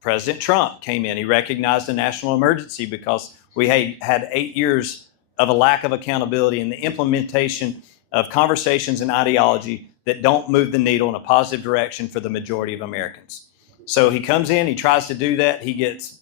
President Trump came in. He recognized a national emergency because we had 8 years of a lack of accountability in the implementation of conversations and ideology that don't move the needle in a positive direction for the majority of Americans. So he comes in, he tries to do that. He gets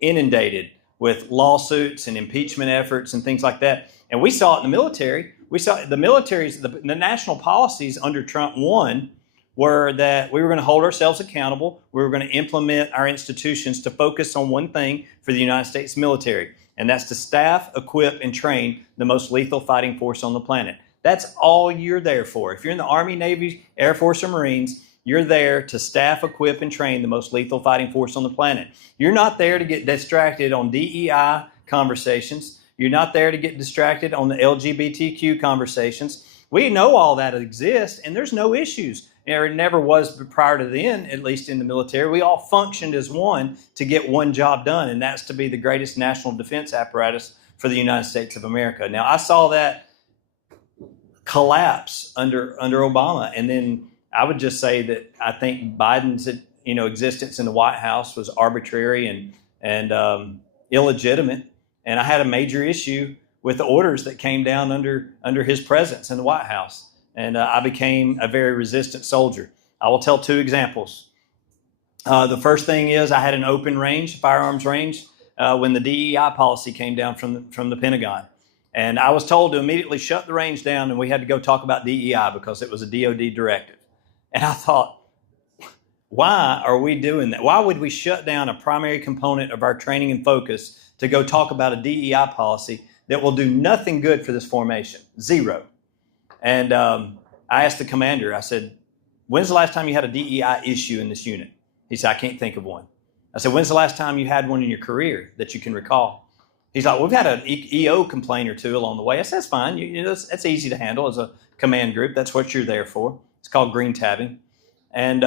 inundated with lawsuits and impeachment efforts and things like that. And we saw it in the military. We saw the military's, the national policies under Trump 1 were that we were going to hold ourselves accountable. We were going to implement our institutions to focus on one thing for the United States military, and that's to staff, equip, and train the most lethal fighting force on the planet. That's all you're there for. If you're in the Army, Navy, Air Force, or Marines, you're there to staff, equip, and train the most lethal fighting force on the planet. You're not there to get distracted on DEI conversations. You're not there to get distracted on the LGBTQ conversations. We know all that exists, and there's no issues. It never was prior to then, at least in the military. We all functioned as one to get one job done, and that's to be the greatest national defense apparatus for the United States of America. Now, I saw that collapse under Obama, and then I would just say that I think Biden's existence in the White House was arbitrary and illegitimate, and I had a major issue with the orders that came down under his presence in the White House, and I became a very resistant soldier. I will tell two examples. The first thing is I had an open range, firearms range, when the DEI policy came down from the Pentagon. And I was told to immediately shut the range down, and we had to go talk about DEI because it was a DOD directive. And I thought, why are we doing that? Why would we shut down a primary component of our training and focus to go talk about a DEI policy that will do nothing good for this formation? Zero. And I asked the commander, I said, when's the last time you had a DEI issue in this unit? He said, I can't think of one. I said, when's the last time you had one in your career that you can recall? He's like, we've had an EO complaint or two along the way. I said, that's fine. That's easy to handle as a command group. That's what you're there for. It's called green tabbing. And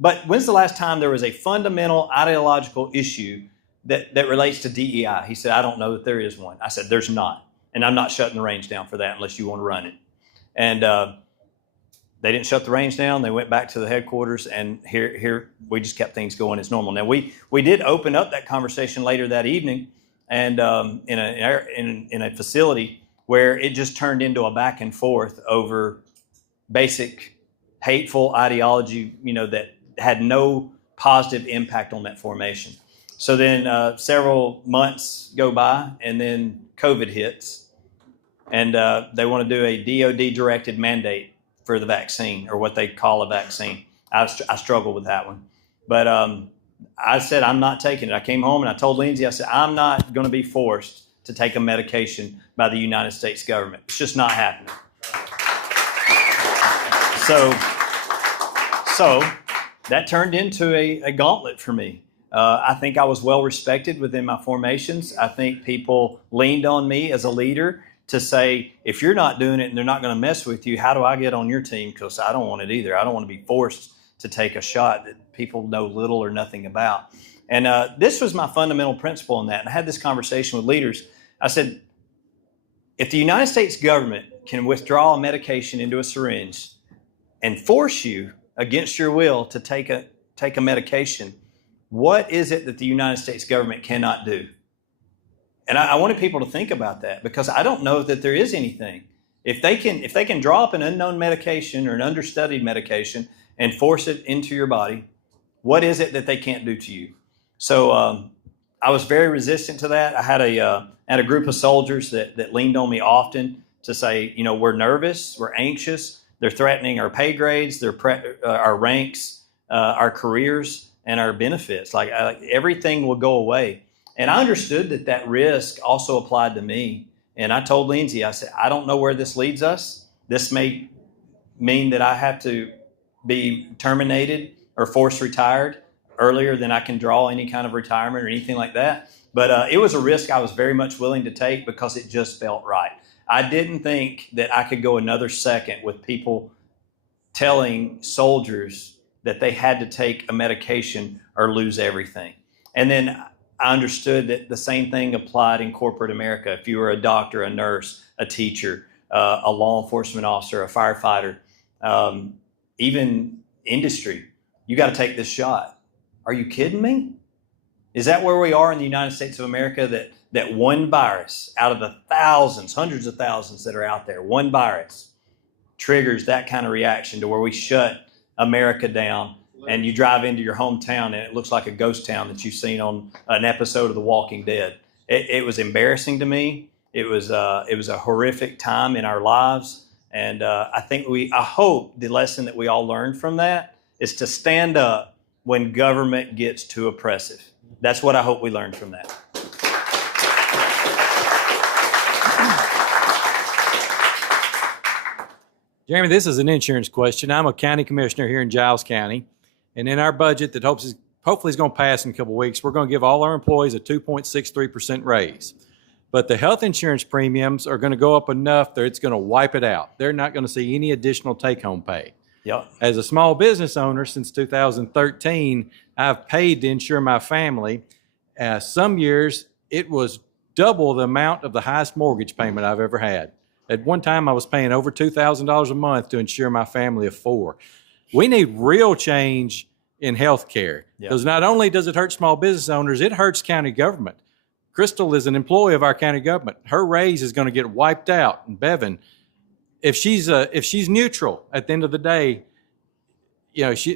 but when's the last time there was a fundamental ideological issue that relates to DEI? He said, I don't know that there is one. I said, there's not. And I'm not shutting the range down for that unless you want to run it. And they didn't shut the range down. They went back to the headquarters, and here we just kept things going as normal. Now, we did open up that conversation later that evening, and in a facility where it just turned into a back and forth over basic hateful ideology, that had no positive impact on that formation. So then several months go by, and then COVID hits, and they want to do a DOD-directed mandate for the vaccine, or what they call a vaccine. I struggle with that one. But I said, I'm not taking it. I came home and I told Lindsay, I said, I'm not going to be forced to take a medication by the United States government. It's just not happening. So that turned into a gauntlet for me. I think I was well respected within my formations. I think people leaned on me as a leader to say, if you're not doing it and they're not going to mess with you, how do I get on your team? Because I don't want it either. I don't want to be forced to take a shot that people know little or nothing about. And this was my fundamental principle in that. And I had this conversation with leaders. I said, if the United States government can withdraw a medication into a syringe and force you against your will to take a medication, what is it that the United States government cannot do? And I wanted people to think about that, because I don't know that there is anything. If they can draw up an unknown medication or an understudied medication and force it into your body, what is it that they can't do to you? So I was very resistant to that. I had a group of soldiers that leaned on me often to say, we're nervous, we're anxious, they're threatening our pay grades, our ranks, our careers, and our benefits. Like everything will go away. And I understood that risk also applied to me. And I told Lindsay, I said, I don't know where this leads us. This may mean that I have to be terminated or forced retired earlier than I can draw any kind of retirement or anything like that. But it was a risk I was very much willing to take because it just felt right. I didn't think that I could go another second with people telling soldiers that they had to take a medication or lose everything. And then I understood that the same thing applied in corporate America. If you were a doctor, a nurse, a teacher, a law enforcement officer, a firefighter, even industry, you got to take this shot. Are you kidding me? Is that where we are in the United States of America, that one virus out of the thousands, hundreds of thousands that are out there, one virus triggers that kind of reaction to where we shut America down? And you drive into your hometown and it looks like a ghost town that you've seen on an episode of The Walking Dead. It was embarrassing to me. It was a horrific time in our lives. And I hope the lesson that we all learned from that is to stand up when government gets too oppressive. That's what I hope we learned from that. Jeremy, this is an insurance question. I'm a county commissioner here in Giles County. And in our budget that hopefully is going to pass in a couple of weeks, we're going to give all our employees a 2.63% raise. But the health insurance premiums are going to go up enough that it's going to wipe it out. They're not going to see any additional take-home pay. Yep. As a small business owner since 2013, I've paid to insure my family. Some years it was double the amount of the highest mortgage payment I've ever had. At one time, I was paying over $2,000 a month to insure my family of 4. We need real change in health care, because not only does it hurt small business owners, it hurts county government. Crystal is an employee of our county government. Her raise is going to get wiped out. And Bevan, if she's neutral at the end of the day,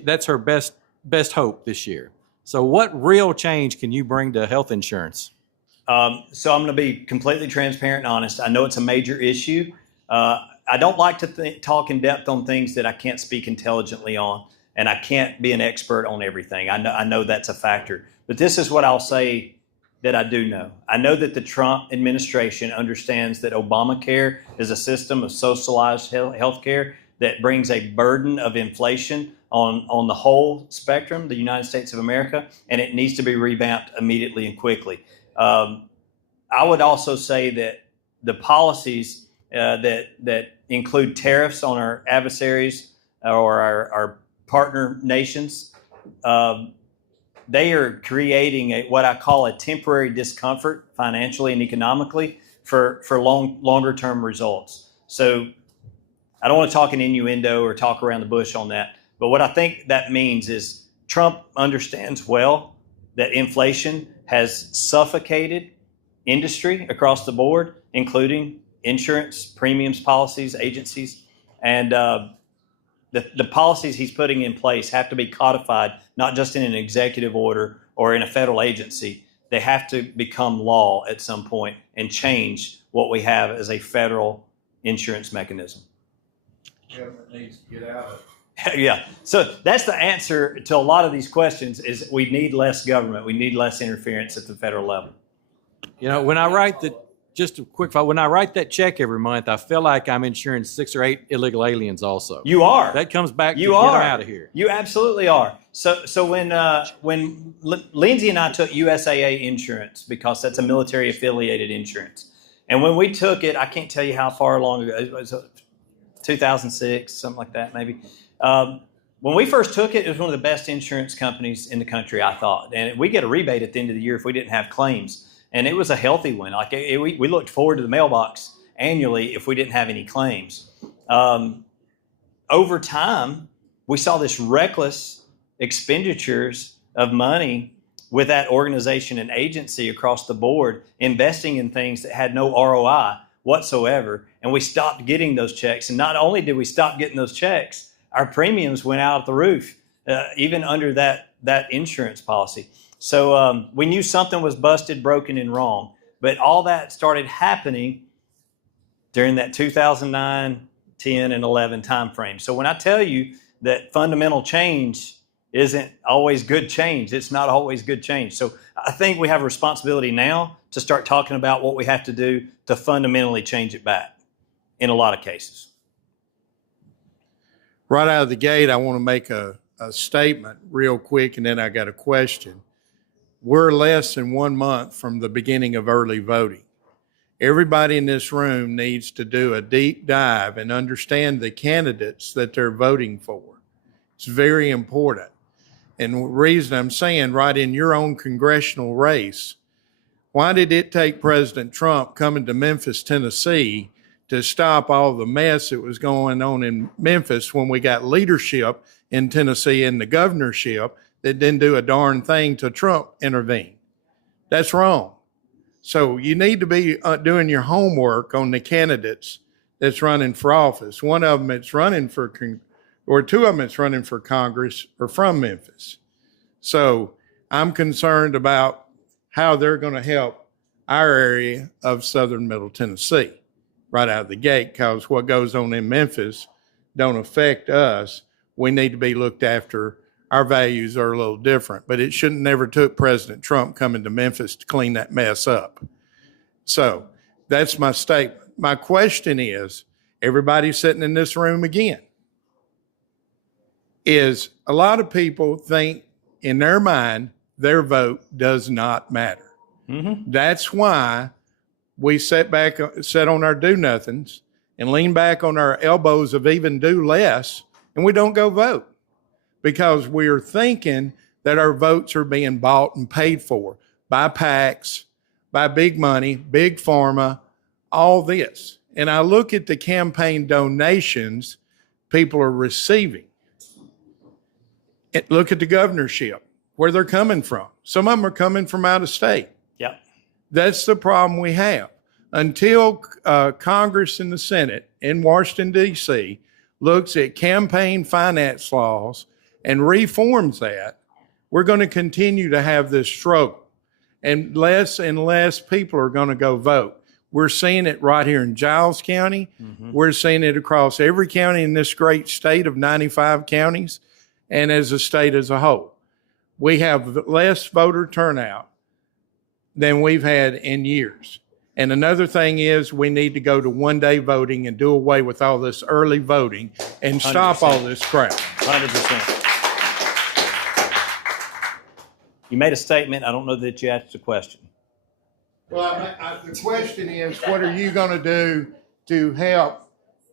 that's her best hope this year. So what real change can you bring to health insurance? So I'm going to be completely transparent and honest. I know it's a major issue. I don't like to talk in depth on things that I can't speak intelligently on, and I can't be an expert on everything. I know that's a factor. But this is what I'll say that I do know. I know that the Trump administration understands that Obamacare is a system of socialized health care that brings a burden of inflation on the whole spectrum, the United States of America, and it needs to be revamped immediately and quickly. I would also say that the policies that include tariffs on our adversaries or our partner nations, they are creating what I call a temporary discomfort financially and economically for longer term results. So I don't want to talk in innuendo or talk around the bush on that, but what I think that means is Trump understands well that inflation has suffocated industry across the board, including insurance, premiums, policies, agencies, and the policies he's putting in place have to be codified, not just in an executive order or in a federal agency. They have to become law at some point and change what we have as a federal insurance mechanism. Government needs to get out of it. Yeah. So that's the answer to a lot of these questions is we need less government. We need less interference at the federal level. When I write when I write that check every month, I feel like I'm insuring 6 or 8 illegal aliens also. You are. That comes back to you get are. them out of here. You absolutely are. So when Lindsay and I took USAA insurance, because that's a military affiliated insurance, and when we took it, I can't tell you how far along ago, it was 2006, something like that maybe. When we first took it, it was one of the best insurance companies in the country, I thought. And we get a rebate at the end of the year if we didn't have claims. And it was a healthy one. Like we looked forward to the mailbox annually if we didn't have any claims. Over time, we saw this reckless expenditures of money with that organization and agency across the board, investing in things that had no ROI whatsoever. And we stopped getting those checks. And not only did we stop getting those checks, our premiums went out the roof, even under that insurance policy. So we knew something was busted, broken, and wrong. But all that started happening during that 2009, 10, and 11 timeframe. So when I tell you that fundamental change isn't always good change, it's not always good change. So I think we have a responsibility now to start talking about what we have to do to fundamentally change it back in a lot of cases. Right out of the gate, I want to make a statement real quick, and then I got a question. We're less than 1 month from the beginning of early voting. Everybody in this room needs to do a deep dive and understand the candidates that they're voting for. It's very important. And the reason I'm saying, right in your own congressional race, why did it take President Trump coming to Memphis, Tennessee, to stop all the mess that was going on in Memphis when we got leadership in Tennessee and the governorship that didn't do a darn thing till Trump intervened? That's wrong. So you need to be doing your homework on the candidates that's running for office. One of them that's running for, or two of them that's running for Congress are from Memphis. So I'm concerned about how they're going to help our area of southern middle Tennessee right out of the gate, because what goes on in Memphis don't affect us. We need to be looked after. Our values are a little different, but it shouldn't never took President Trump coming to Memphis to clean that mess up. So that's my statement. My question is, everybody sitting in this room again, is a lot of people think in their mind their vote does not matter. Mm-hmm. That's why we sit on our do-nothings and lean back on our elbows of even do less, and we don't go vote because we're thinking that our votes are being bought and paid for by PACs, by big money, big pharma, all this. And I look at the campaign donations people are receiving. Look at the governorship, where they're coming from. Some of them are coming from out of state. Yep. That's the problem we have. Until Congress and the Senate in Washington, D.C. looks at campaign finance laws and reforms that, we're going to continue to have this struggle. And less people are going to go vote. We're seeing it right here in Giles County. Mm-hmm. We're seeing it across every county in this great state of 95 counties and as a state as a whole. We have less voter turnout than we've had in years. And another thing is we need to go to one-day voting and do away with all this early voting and stop 100%. all this crap. 100%. You made a statement. I don't know that you asked a question. Well, the question is, what are you going to do to help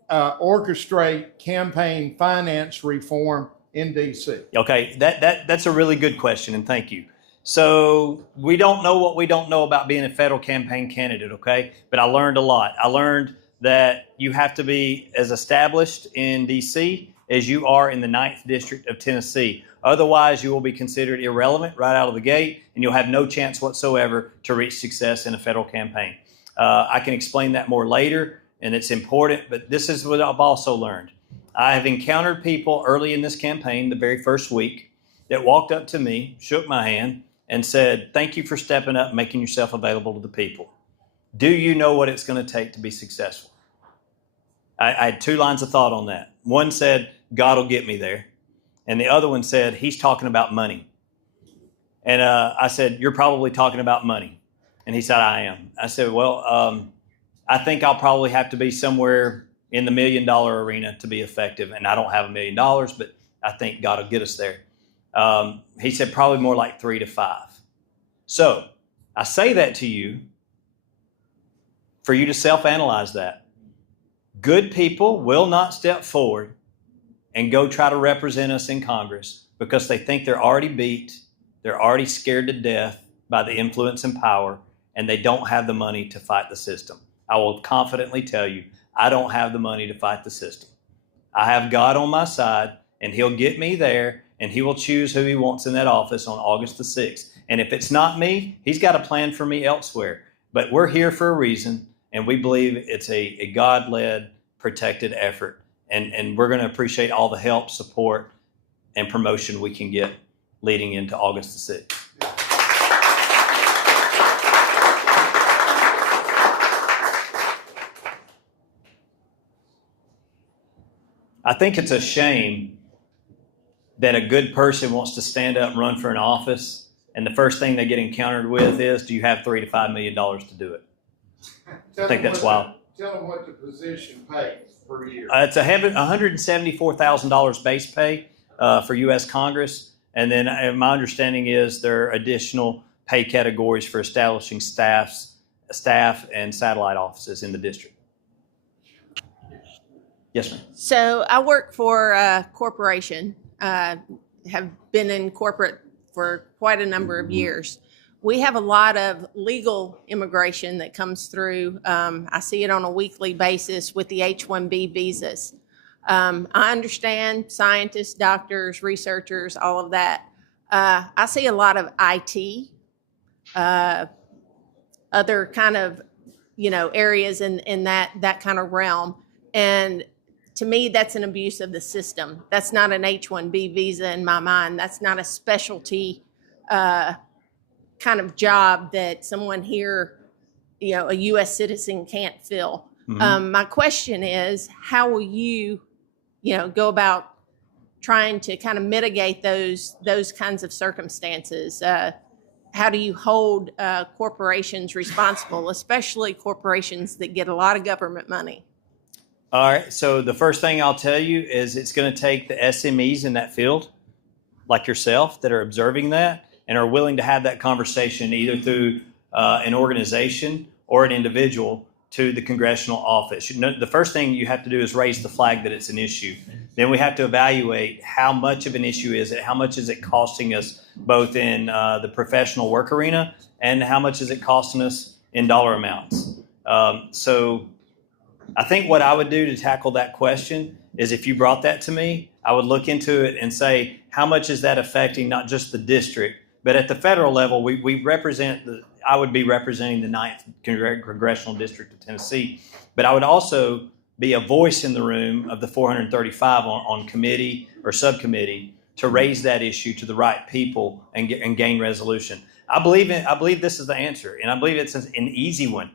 orchestrate campaign finance reform in D.C.? Okay, that's a really good question, and thank you. So we don't know what we don't know about being a federal campaign candidate, okay? But I learned a lot. I learned that you have to be as established in D.C. as you are in the 9th District of Tennessee. Otherwise, you will be considered irrelevant right out of the gate, and you'll have no chance whatsoever to reach success in a federal campaign. I can explain that more later, and it's important, but this is what I've also learned. I have encountered people early in this campaign, the very first week, that walked up to me, shook my hand, and said, "Thank you for stepping up and making yourself available to the people. Do you know what it's going to take to be successful?" I had 2 lines of thought on that. One said, "God will get me there." And the other one said, "He's talking about money." And I said, "You're probably talking about money." And he said, "I am." I said, "Well, I think I'll probably have to be somewhere in the $1 million arena to be effective. And I don't have $1 million, but I think God will get us there." He said, "Probably more like 3 to 5. So I say that to you for you to self-analyze that. Good people will not step forward and go try to represent us in Congress because they think they're already beat, they're already scared to death by the influence and power, and they don't have the money to fight the system. I will confidently tell you, I don't have the money to fight the system. I have God on my side, and He'll get me there, and He will choose who He wants in that office on August the 6th. And if it's not me, He's got a plan for me elsewhere. But we're here for a reason, and we believe it's a God-led, protected effort. And we're going to appreciate all the help, support, and promotion we can get leading into August the 6th. I think it's a shame that a good person wants to stand up and run for an office, and the first thing they get encountered with is, do you have $3 to $5 million to do it? I think that's wild. Tell them what the position pays per year. It's $174,000 base pay for U.S. Congress. And then my understanding is there are additional pay categories for establishing staff and satellite offices in the district. Yes, ma'am. So I work for a corporation, have been in corporate for quite a number of years. We have a lot of legal immigration that comes through. I see it on a weekly basis with the H-1B visas. I understand scientists, doctors, researchers, all of that. I see a lot of IT, other kind of, areas in that kind of realm. And to me, that's an abuse of the system. That's not an H-1B visa in my mind. That's not a specialty kind of job that someone here, a U.S. citizen can't fill. Mm-hmm. My question is, how will you, go about trying to kind of mitigate those kinds of circumstances? How do you hold corporations responsible, especially corporations that get a lot of government money? All right. So the first thing I'll tell you is it's going to take the SMEs in that field, like yourself, that are observing that and are willing to have that conversation either through an organization or an individual to the congressional office. The first thing you have to do is raise the flag that it's an issue. Then we have to evaluate how much of an issue is it, how much is it costing us both in the professional work arena, and how much is it costing us in dollar amounts. So I think what I would do to tackle that question is, if you brought that to me, I would look into it and say, how much is that affecting not just the district, but at the federal level, we represent I would be representing the 9th Congressional District of Tennessee, but I would also be a voice in the room of the 435 on committee or subcommittee to raise that issue to the right people and gain resolution. I believe this is the answer, and I believe it's an easy one.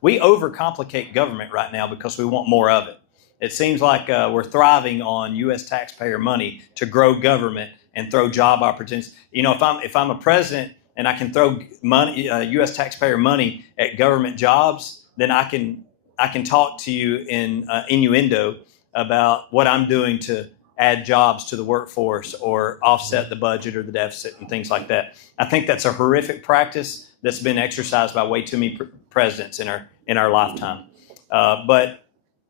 We overcomplicate government right now because we want more of it. It seems like we're thriving on U.S. taxpayer money to grow government and throw job opportunities. You know, if I'm a president and I can throw money, U.S. taxpayer money at government jobs, then I can talk to you in innuendo about what I'm doing to add jobs to the workforce or offset the budget or the deficit and things like that. I think that's a horrific practice that's been exercised by way too many presidents in our lifetime. But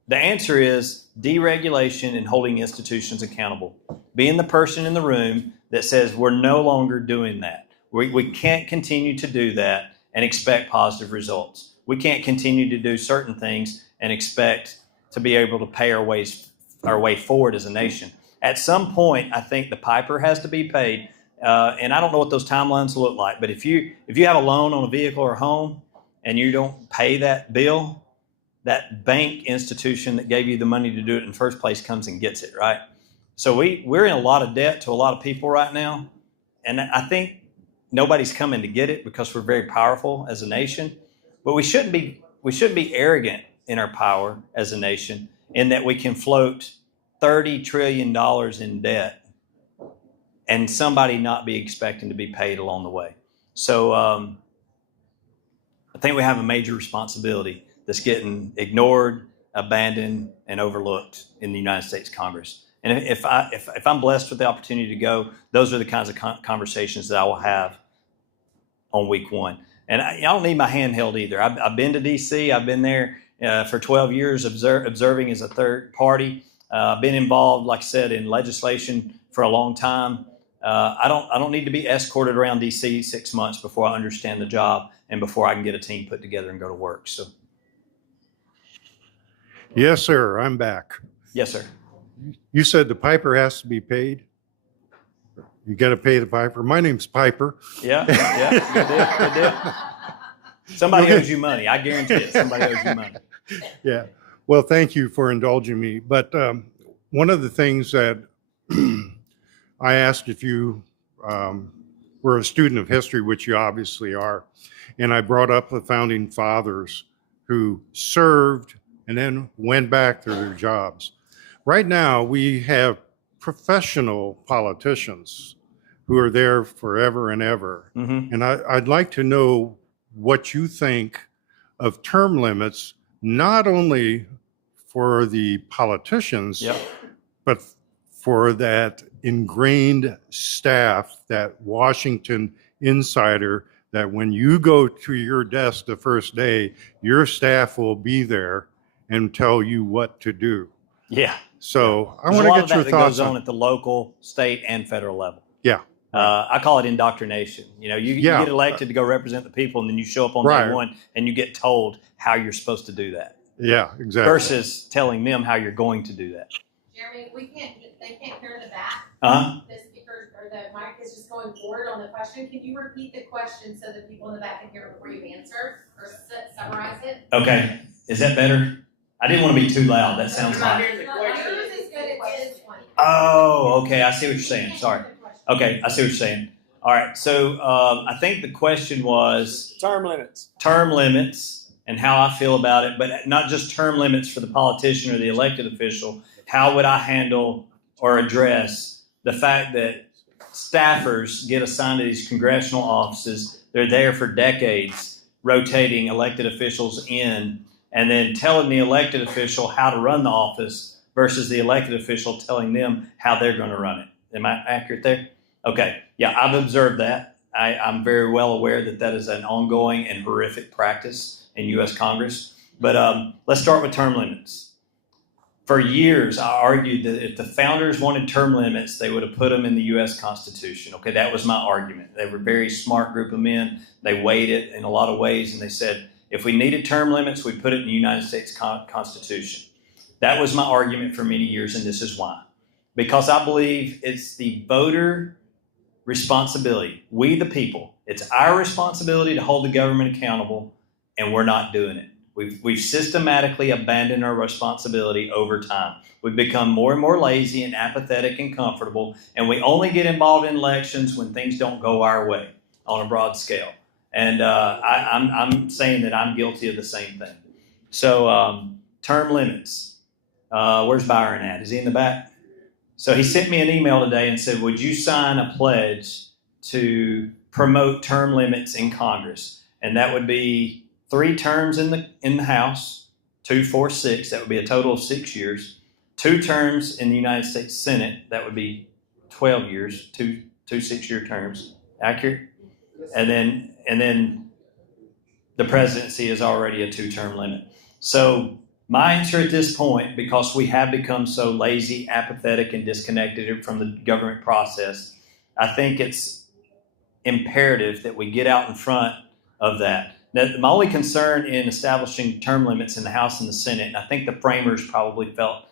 the answer is deregulation and holding institutions accountable. Being the person in the room that says we're no longer doing that. We can't continue to do that and expect positive results. We can't continue to do certain things and expect to be able to pay our way forward as a nation. At some point, I think the piper has to be paid, and I don't know what those timelines look like. But if you have a loan on a vehicle or home and you don't pay that bill, that bank institution that gave you the money to do it in the first place comes and gets it, right? So we're in a lot of debt to a lot of people right now, and I think nobody's coming to get it because we're very powerful as a nation. But we shouldn't be arrogant in our power as a nation, in that we can float $30 trillion in debt and somebody not be expecting to be paid along the way. So I think we have a major responsibility that's getting ignored, abandoned, and overlooked in the United States Congress. And if I'm blessed with the opportunity to go, those are the kinds of conversations that I will have on week one. And I don't need my hand held either. I've been to D.C. I've been there for 12 years observing as a third party. I've been involved, like I said, in legislation for a long time. I don't need to be escorted around D.C. 6 months before I understand the job and before I can get a team put together and go to work. So, Yes, sir. I'm back. yes, sir. You said the piper has to be paid. You got to pay the piper. My name's Piper. Yeah, you did. Somebody owes you money. I guarantee it. Somebody owes you money. Yeah. Well, thank you for indulging me. But one of the things that I asked if you were a student of history, which you obviously are, and I brought up the founding fathers who served and then went back to their jobs. Right now, we have professional politicians who are there forever and ever. Mm-hmm. And I'd like to know what you think of term limits, not only for the politicians, Yep. but for that ingrained staff, that Washington insider, that when you go to your desk the first day, your staff will be there and tell you what to do. Yeah. So I There's want a lot to of get your that thoughts goes on on at the local, state, and federal level. Yeah. I call it indoctrination. You Yeah. get elected to go represent the people, and then you show up on Right. day one and you get told how you're supposed to do that. Yeah, exactly. Versus telling them how you're going to do that. Jeremy, they can't hear the back. Uh-huh. The speaker or the mic is just going forward on the question. Can you repeat the question so that people in the back can hear before you answer or summarize it? Okay. Is that better? I didn't want to be too loud. That sounds hot. Yours is good at this one. Oh, okay. I see what you're saying. Sorry. Okay, I see what you're saying. All right. So I think the question was Term limits. term limits and how I feel about it, but not just term limits for the politician or the elected official. How would I handle or address the fact that staffers get assigned to these congressional offices? They're there for decades, rotating elected officials in, and then telling the elected official how to run the office versus the elected official telling them how they're going to run it. Am I accurate there? Okay. Yeah, I've observed that. I'm very well aware that that is an ongoing and horrific practice in U.S. Congress. But let's start with term limits. For years, I argued that if the founders wanted term limits, they would have put them in the U.S. Constitution. Okay, that was my argument. They were a very smart group of men. They weighed it in a lot of ways, and they said, if we needed term limits, we'd put it in the United States Constitution. That was my argument for many years, and this is why. Because I believe it's the voter responsibility. We, the people, it's our responsibility to hold the government accountable, and we're not doing it. We've systematically abandoned our responsibility over time. We've become more and more lazy and apathetic and comfortable, and we only get involved in elections when things don't go our way on a broad scale. And I'm saying that I'm guilty of the same thing. So term limits. Where's Byron at? Is he in the back? So he sent me an email today and said, would you sign a pledge to promote term limits in Congress? And that would be 3 terms in the House, 2, 4, 6. That would be a total of 6 years. 2 terms in the United States Senate. That would be 12 years, two 6-year terms. Accurate? And then the presidency is already a 2-term limit. So my answer at this point, because we have become so lazy, apathetic, and disconnected from the government process, I think it's imperative that we get out in front of that. Now, my only concern in establishing term limits in the House and the Senate, and I think the framers probably felt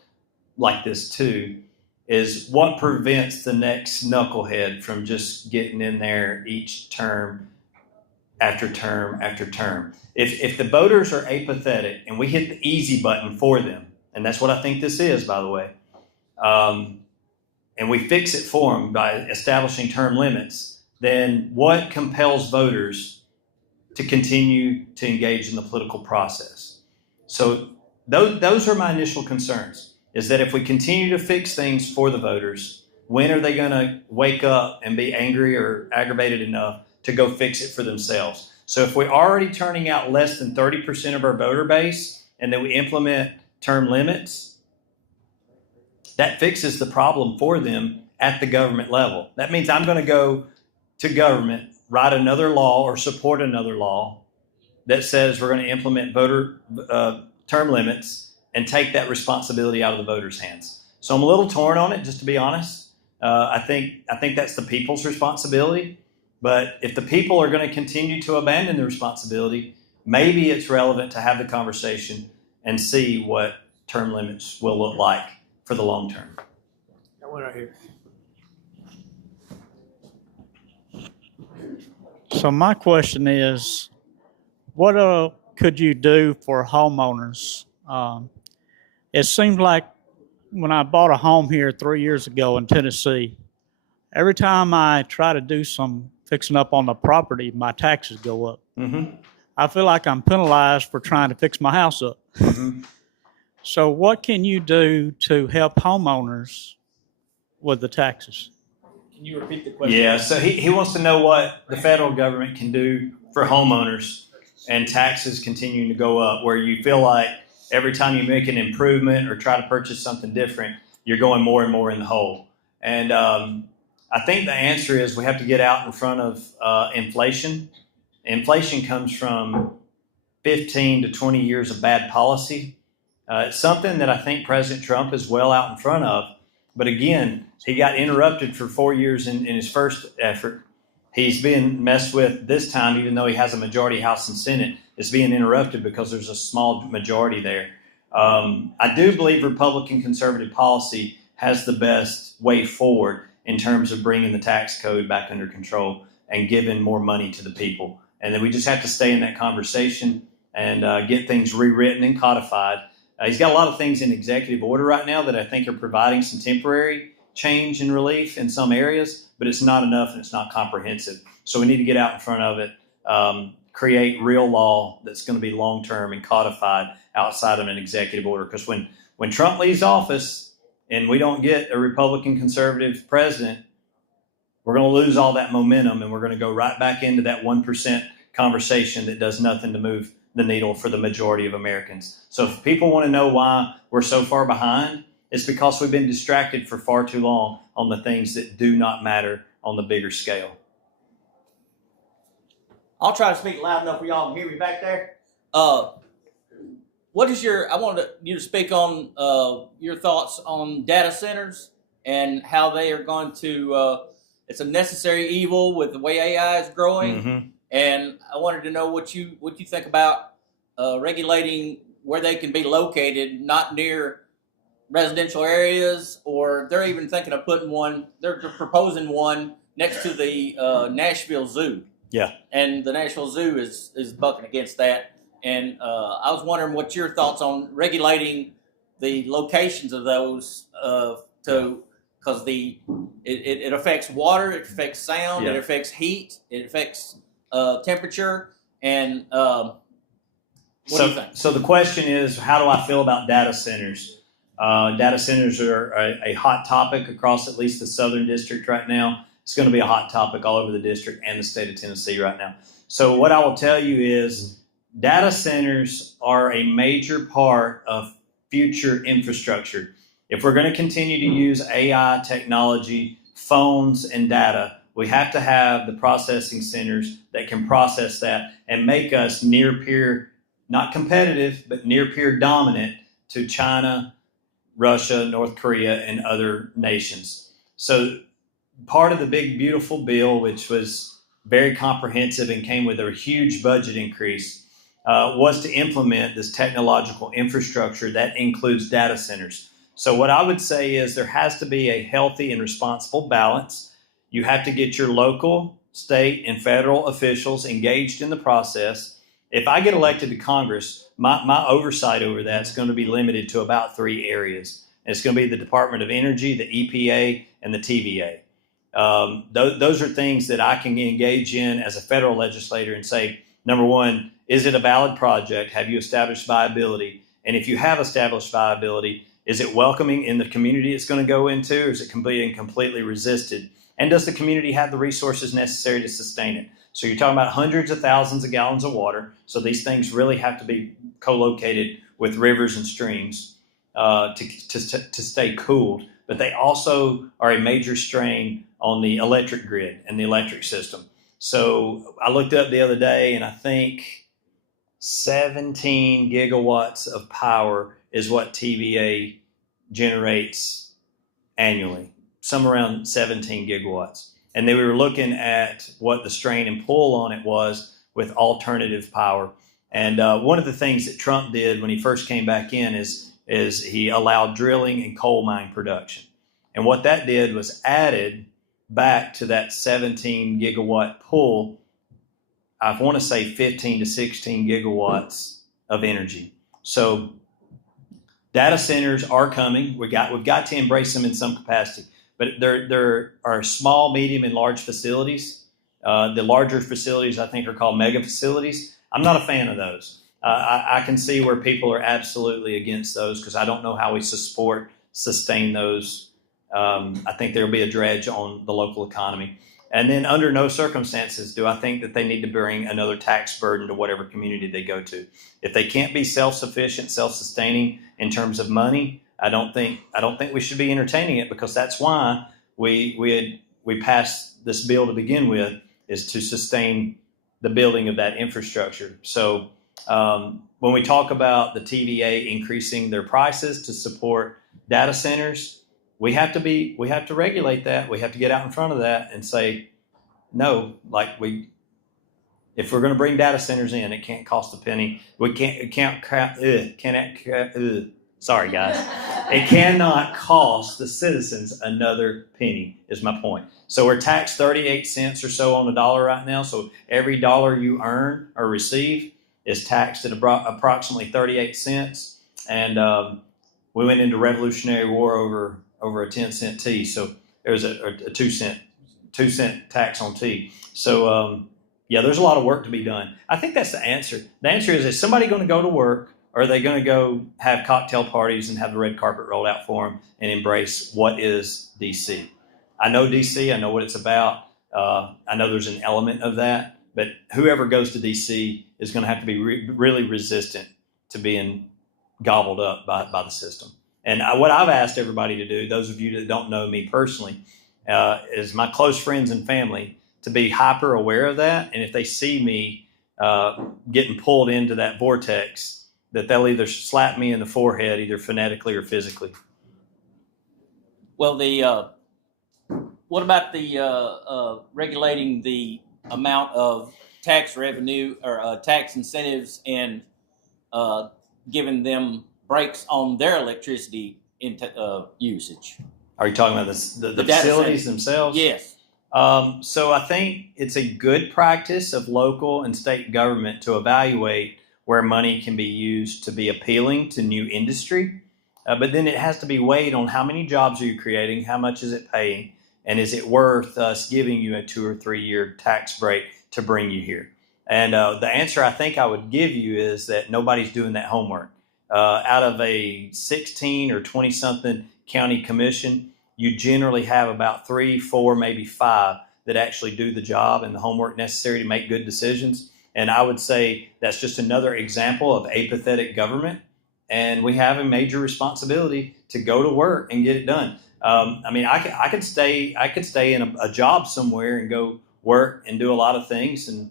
like this too, is what prevents the next knucklehead from just getting in there each term after term after term. If the voters are apathetic and we hit the easy button for them, and that's what I think this is, by the way, and we fix it for them by establishing term limits, then what compels voters to continue to engage in the political process? So those are my initial concerns, is that if we continue to fix things for the voters, when are they going to wake up and be angry or aggravated enough to go fix it for themselves? So if we're already turning out less than 30% of our voter base and then we implement term limits, that fixes the problem for them at the government level. That means I'm going to go to government, write another law or support another law that says we're going to implement voter term limits and take that responsibility out of the voters' hands. So I'm a little torn on it, just to be honest. I think that's the people's responsibility. But if the people are going to continue to abandon the responsibility, maybe it's relevant to have the conversation and see what term limits will look like for the long term. That one right here. So my question is, what could you do for homeowners? It seems like when I bought a home here 3 years ago in Tennessee, every time I try to do some fixing up on the property, my taxes go up. Mm-hmm. I feel like I'm penalized for trying to fix my house up. Mm-hmm. So what can you do to help homeowners with the taxes? Can you repeat the question? Yeah, so he wants to know what the federal government can do for homeowners and taxes continuing to go up, where you feel like every time you make an improvement or try to purchase something different, you're going more and more in the hole. And I think the answer is we have to get out in front of inflation. Inflation comes from 15 to 20 years of bad policy. It's something that I think President Trump is well out in front of. But again, he got interrupted for 4 years in his first effort. He's being messed with this time, even though he has a majority House and Senate. It's being interrupted because there's a small majority there. I do believe Republican conservative policy has the best way forward in terms of bringing the tax code back under control and giving more money to the people. And then we just have to stay in that conversation and get things rewritten and codified. He's got a lot of things in executive order right now that I think are providing some temporary change and relief in some areas, but it's not enough and it's not comprehensive. So we need to get out in front of it, create real law that's going to be long-term and codified outside of an executive order. Because when Trump leaves office and we don't get a Republican conservative president, we're going to lose all that momentum and we're going to go right back into that 1% conversation that does nothing to move the needle for the majority of Americans. So if people want to know why we're so far behind, it's because we've been distracted for far too long on the things that do not matter on the bigger scale. I'll try to speak loud enough for y'all to hear me back there. what is I wanted you to speak on your thoughts on data centers and how they are going to, it's a necessary evil with the way AI is growing. Mm-hmm. And I wanted to know what you think about regulating where they can be located, not near residential areas, or they're even thinking of putting one, they're proposing one next to the Nashville Zoo. Yeah. And the Nashville Zoo is bucking against that. And I was wondering what your thoughts on regulating the locations of those because it affects water, it affects sound, Yeah. it affects heat, it affects temperature, and what do you think? So the question is, how do I feel about data centers? Data centers are a hot topic across at least the Southern District right now. It's going to be a hot topic all over the district and the state of Tennessee right now. So what I will tell you is data centers are a major part of future infrastructure. If we're going to continue to use AI technology, phones, and data, we have to have the processing centers that can process that and make us near peer, not competitive, but near peer dominant to China, Russia, North Korea, and other nations. So part of the big, beautiful bill, which was very comprehensive and came with a huge budget increase, was to implement this technological infrastructure that includes data centers. So what I would say is there has to be a healthy and responsible balance. You have to get your local, state, and federal officials engaged in the process. If I get elected to Congress, my oversight over that is going to be limited to about 3 areas. And it's going to be the Department of Energy, the EPA, and the TVA. Those are things that I can engage in as a federal legislator and say, number one, is it a valid project? Have you established viability? And if you have established viability, is it welcoming in the community it's going to go into, or is it completely resisted? And does the community have the resources necessary to sustain it? So you're talking about hundreds of thousands of gallons of water. So these things really have to be co-located with rivers and streams to stay cooled. But they also are a major strain on the electric grid and the electric system. So I looked up the other day, and I think 17 gigawatts of power is what TVA generates annually, somewhere around 17 gigawatts. And then we were looking at what the strain and pull on it was with alternative power. And one of the things that Trump did when he first came back in is he allowed drilling and coal mine production. And what that did was added back to that 17 gigawatt pull, I want to say 15 to 16 gigawatts of energy. So data centers are coming. We've got to embrace them in some capacity. But there are small, medium, and large facilities. The larger facilities, I think, are called mega facilities. I'm not a fan of those. I can see where people are absolutely against those because I don't know how we sustain those. I think there will be a dredge on the local economy. And then under no circumstances do I think that they need to bring another tax burden to whatever community they go to. If they can't be self-sufficient, self-sustaining in terms of money, I don't think we should be entertaining it, because that's why we passed this bill to begin with, is to sustain the building of that infrastructure. So when we talk about the TVA increasing their prices to support data centers, we have to regulate that. We have to get out in front of that and say, no, if we're going to bring data centers in, it can't cost a penny. Sorry, guys. It cannot cost the citizens another penny, is my point. So we're taxed 38 cents or so on the dollar right now. So every dollar you earn or receive is taxed at approximately 38 cents. And we went into Revolutionary War over a 10-cent tea. So there's a 2-cent tax on tea. So yeah, there's a lot of work to be done. I think that's the answer. The answer is somebody going to go to work, or are they going to go have cocktail parties and have the red carpet rolled out for them and embrace what is DC? I know DC. I know what it's about. I know there's an element of that. But whoever goes to DC is going to have to be really resistant to being gobbled up by the system. And what I've asked everybody to do, those of you that don't know me personally, is my close friends and family to be hyper aware of that. And if they see me getting pulled into that vortex, that they'll either slap me in the forehead, either phonetically or physically. Well, what about the regulating the amount of tax revenue or tax incentives and giving them breaks on their electricity usage? Are you talking about the facilities themselves? Yes. So I think it's a good practice of local and state government to evaluate where money can be used to be appealing to new industry. But then it has to be weighed on how many jobs are you creating, how much is it paying, and is it worth us giving you a 2 or 3 year tax break to bring you here? And the answer I think I would give you is that nobody's doing that homework. Out of a 16 or 20 something county commission, you generally have about 3, 4, maybe 5 that actually do the job and the homework necessary to make good decisions. And I would say that's just another example of apathetic government. And we have a major responsibility to go to work and get it done. I mean, I could stay in a job somewhere and go work and do a lot of things and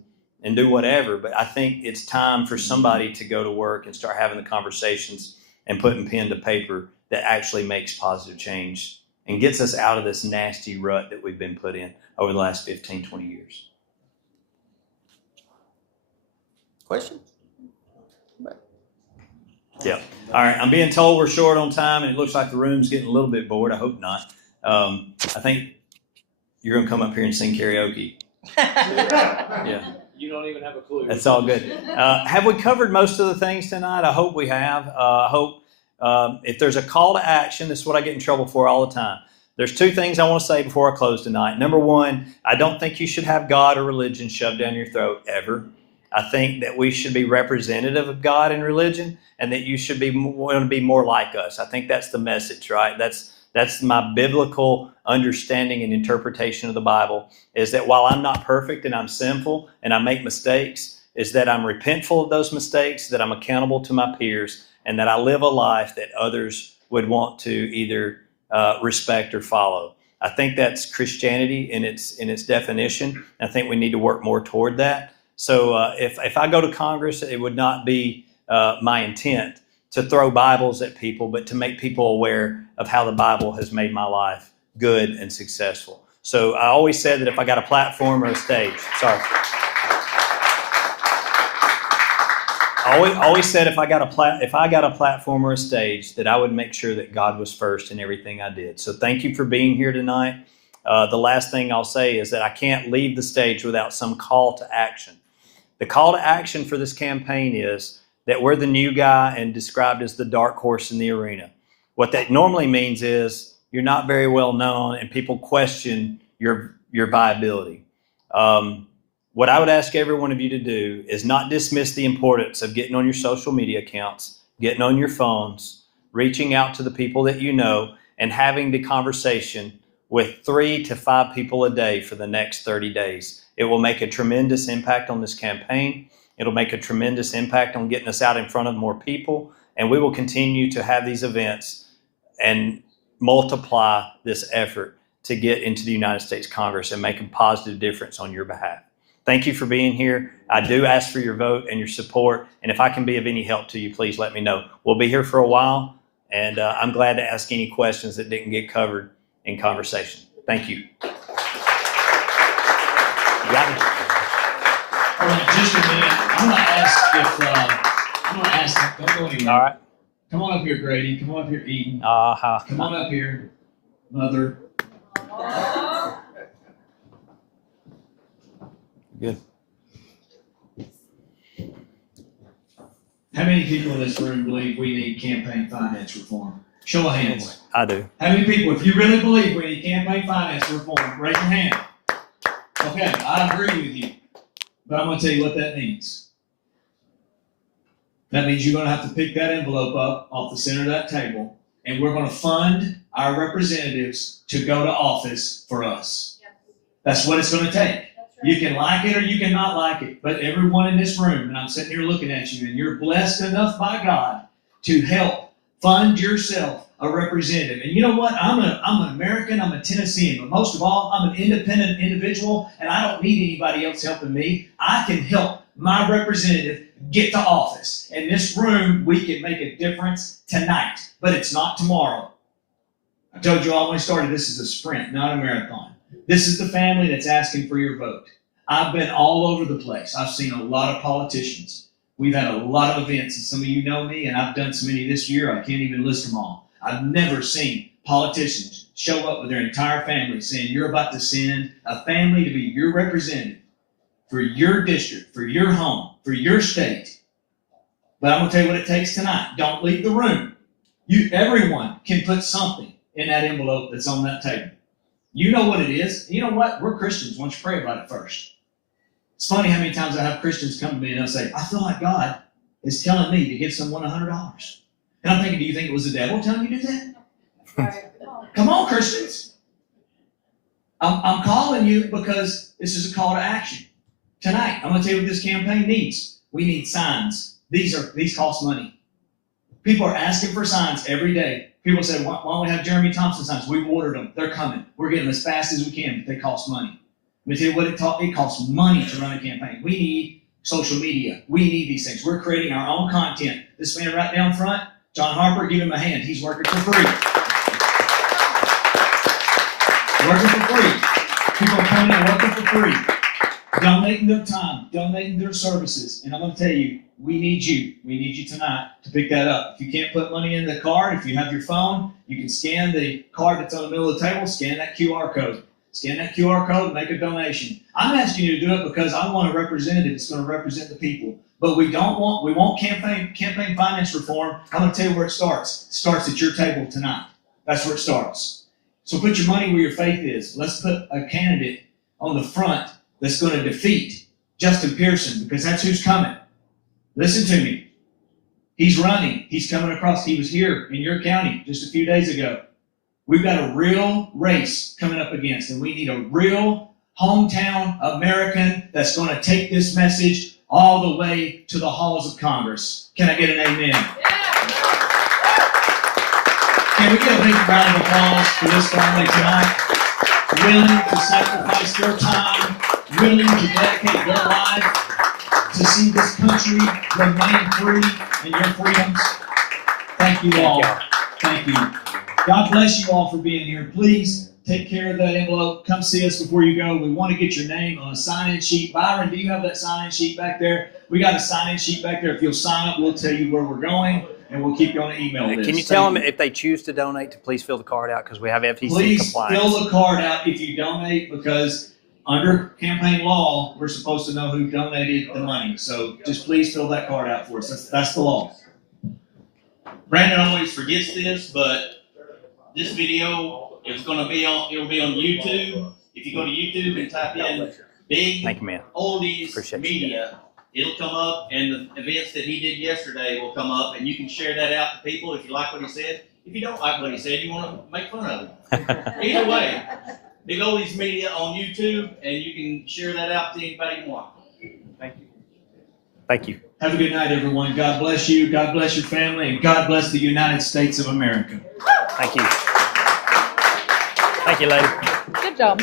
do whatever. But I think it's time for somebody to go to work and start having the conversations and putting pen to paper that actually makes positive change and gets us out of this nasty rut that we've been put in over the last 15, 20 years. Question? Yeah. All right. I'm being told we're short on time, and it looks like the room's getting a little bit bored. I hope not. I think you're going to come up here and sing karaoke. Yeah. You don't even have a clue. That's all good. Have we covered most of the things tonight? I hope we have. I hope if there's a call to action, this is what I get in trouble for all the time. There's 2 things I want to say before I close tonight. Number 1, I don't think you should have God or religion shoved down your throat ever. I think that we should be representative of God and religion, and that you should want to be more like us. I think that's the message, right? That's my biblical understanding and interpretation of the Bible, is that while I'm not perfect and I'm sinful and I make mistakes, is that I'm repentful of those mistakes, that I'm accountable to my peers, and that I live a life that others would want to either respect or follow. I think that's Christianity in its definition. I think we need to work more toward that. So if I go to Congress, it would not be my intent to throw Bibles at people, but to make people aware of how the Bible has made my life good and successful. So I always said that if I got a platform or a stage, I always said if I got a platform or a stage, that I would make sure that God was first in everything I did. So thank you for being here tonight. The last thing I'll say is that I can't leave the stage without some call to action. The call to action for this campaign is that we're the new guy and described as the dark horse in the arena. What that normally means is you're not very well known and people question your viability. What I would ask every one of you to do is not dismiss the importance of getting on your social media accounts, getting on your phones, reaching out to the people that you know, and having the conversation with 3 to 5 people a day for the next 30 days. It will make a tremendous impact on this campaign. It'll make a tremendous impact on getting us out in front of more people. And we will continue to have these events and multiply this effort to get into the United States Congress and make a positive difference on your behalf. Thank you for being here. I do ask for your vote and your support. And if I can be of any help to you, please let me know. We'll be here for a while, and I'm glad to ask any questions that didn't get covered in conversation. Thank you. All right, just a minute. I'm gonna ask. Don't go anywhere. All right. Come on up here, Grady. Come on up here, Eden. Come on up here, Mother. Good. How many people in this room believe we need campaign finance reform? Show of hands. I do. How many people, if you really believe we need campaign finance reform, raise your hand. Okay, I agree with you. But I'm going to tell you what that means. That means you're going to have to pick that envelope up off the center of that table, and we're going to fund our representatives to go to office for us. That's what it's going to take. You can like it or you can not like it, but everyone in this room, and I'm sitting here looking at you, and you're blessed enough by God to help fund yourself a representative. And you know what? I'm an American, I'm a Tennessean, but most of all, I'm an independent individual, and I don't need anybody else helping me. I can help my representative, get to office. In this room, we can make a difference tonight, but it's not tomorrow. I told you all when we started, this is a sprint, not a marathon. This is the family that's asking for your vote. I've been all over the place. I've seen a lot of politicians. We've had a lot of events, and some of you know me, and I've done so many this year, I can't even list them all. I've never seen politicians show up with their entire family saying, you're about to send a family to be your representative for your district, for your home, for your state. But I'm going to tell you what it takes tonight. Don't leave the room. Everyone can put something in that envelope that's on that table. You know what it is. You know what? We're Christians. Why don't you pray about it first? It's funny how many times I have Christians come to me and they'll say, I feel like God is telling me to give someone $100. And I'm thinking, do you think it was the devil telling you to do that? Come on, Christians. I'm calling you because this is a call to action. Tonight, I'm going to tell you what this campaign needs. We need signs. These cost money. People are asking for signs every day. People say, why don't we have Jeremy Thompson signs? We've ordered them. They're coming. We're getting them as fast as we can, but they cost money. Let me tell you what it costs money to run a campaign. We need social media. We need these things. We're creating our own content. This man right down front, John Harper, give him a hand. He's working for free. Working for free. People are coming in working for free. Donating their time, donating their services. And I'm going to tell you, we need you. We need you tonight to pick that up. If you can't put money in the card, if you have your phone, you can scan the card that's on the middle of the table, scan that QR code. Scan that QR code and make a donation. I'm asking you to do it because I want a representative that's going to represent the people. But we want campaign finance reform. I'm going to tell you where it starts. It starts at your table tonight. That's where it starts. So put your money where your faith is. Let's put a candidate on the front that's going to defeat Justin Pearson, because that's who's coming. Listen to me. He's running. He's coming across. He was here in your county just a few days ago. We've got a real race coming up against, and we need a real hometown American that's going to take this message all the way to the halls of Congress. Can I get an amen? Can we get a big round of applause for this family tonight? Willing to sacrifice their time, willing to dedicate their life to see this country remain free and your freedoms. Thank you all. Thank you. God bless you all for being here. Please take care of that envelope. Come see us before you go. We want to get your name on a sign-in sheet. Byron, do you have that sign-in sheet back there? We got a sign-in sheet back there. If you'll sign up, we'll tell you where we're going, and we'll keep you on the email list. Can you tell them if they choose to donate to please fill the card out, because we have FTC Please compliance. fill the card out if you donate, because under campaign law, we're supposed to know who donated the money. So just please fill that card out for us. That's the law. Brandon always forgets this, but this video is going to be on. It'll be on YouTube. If you go to YouTube and type in "Big Oldies Media," it'll come up, and the events that he did yesterday will come up, and you can share that out to people if you like what he said. If you don't like what he said, you want to make fun of him. Either way, Big Oldies Media on YouTube, and you can share that out to anybody you want. Thank you. Thank you. Have a good night, everyone. God bless you. God bless your family, and God bless the United States of America. Thank you. Thank you, lady. Good job.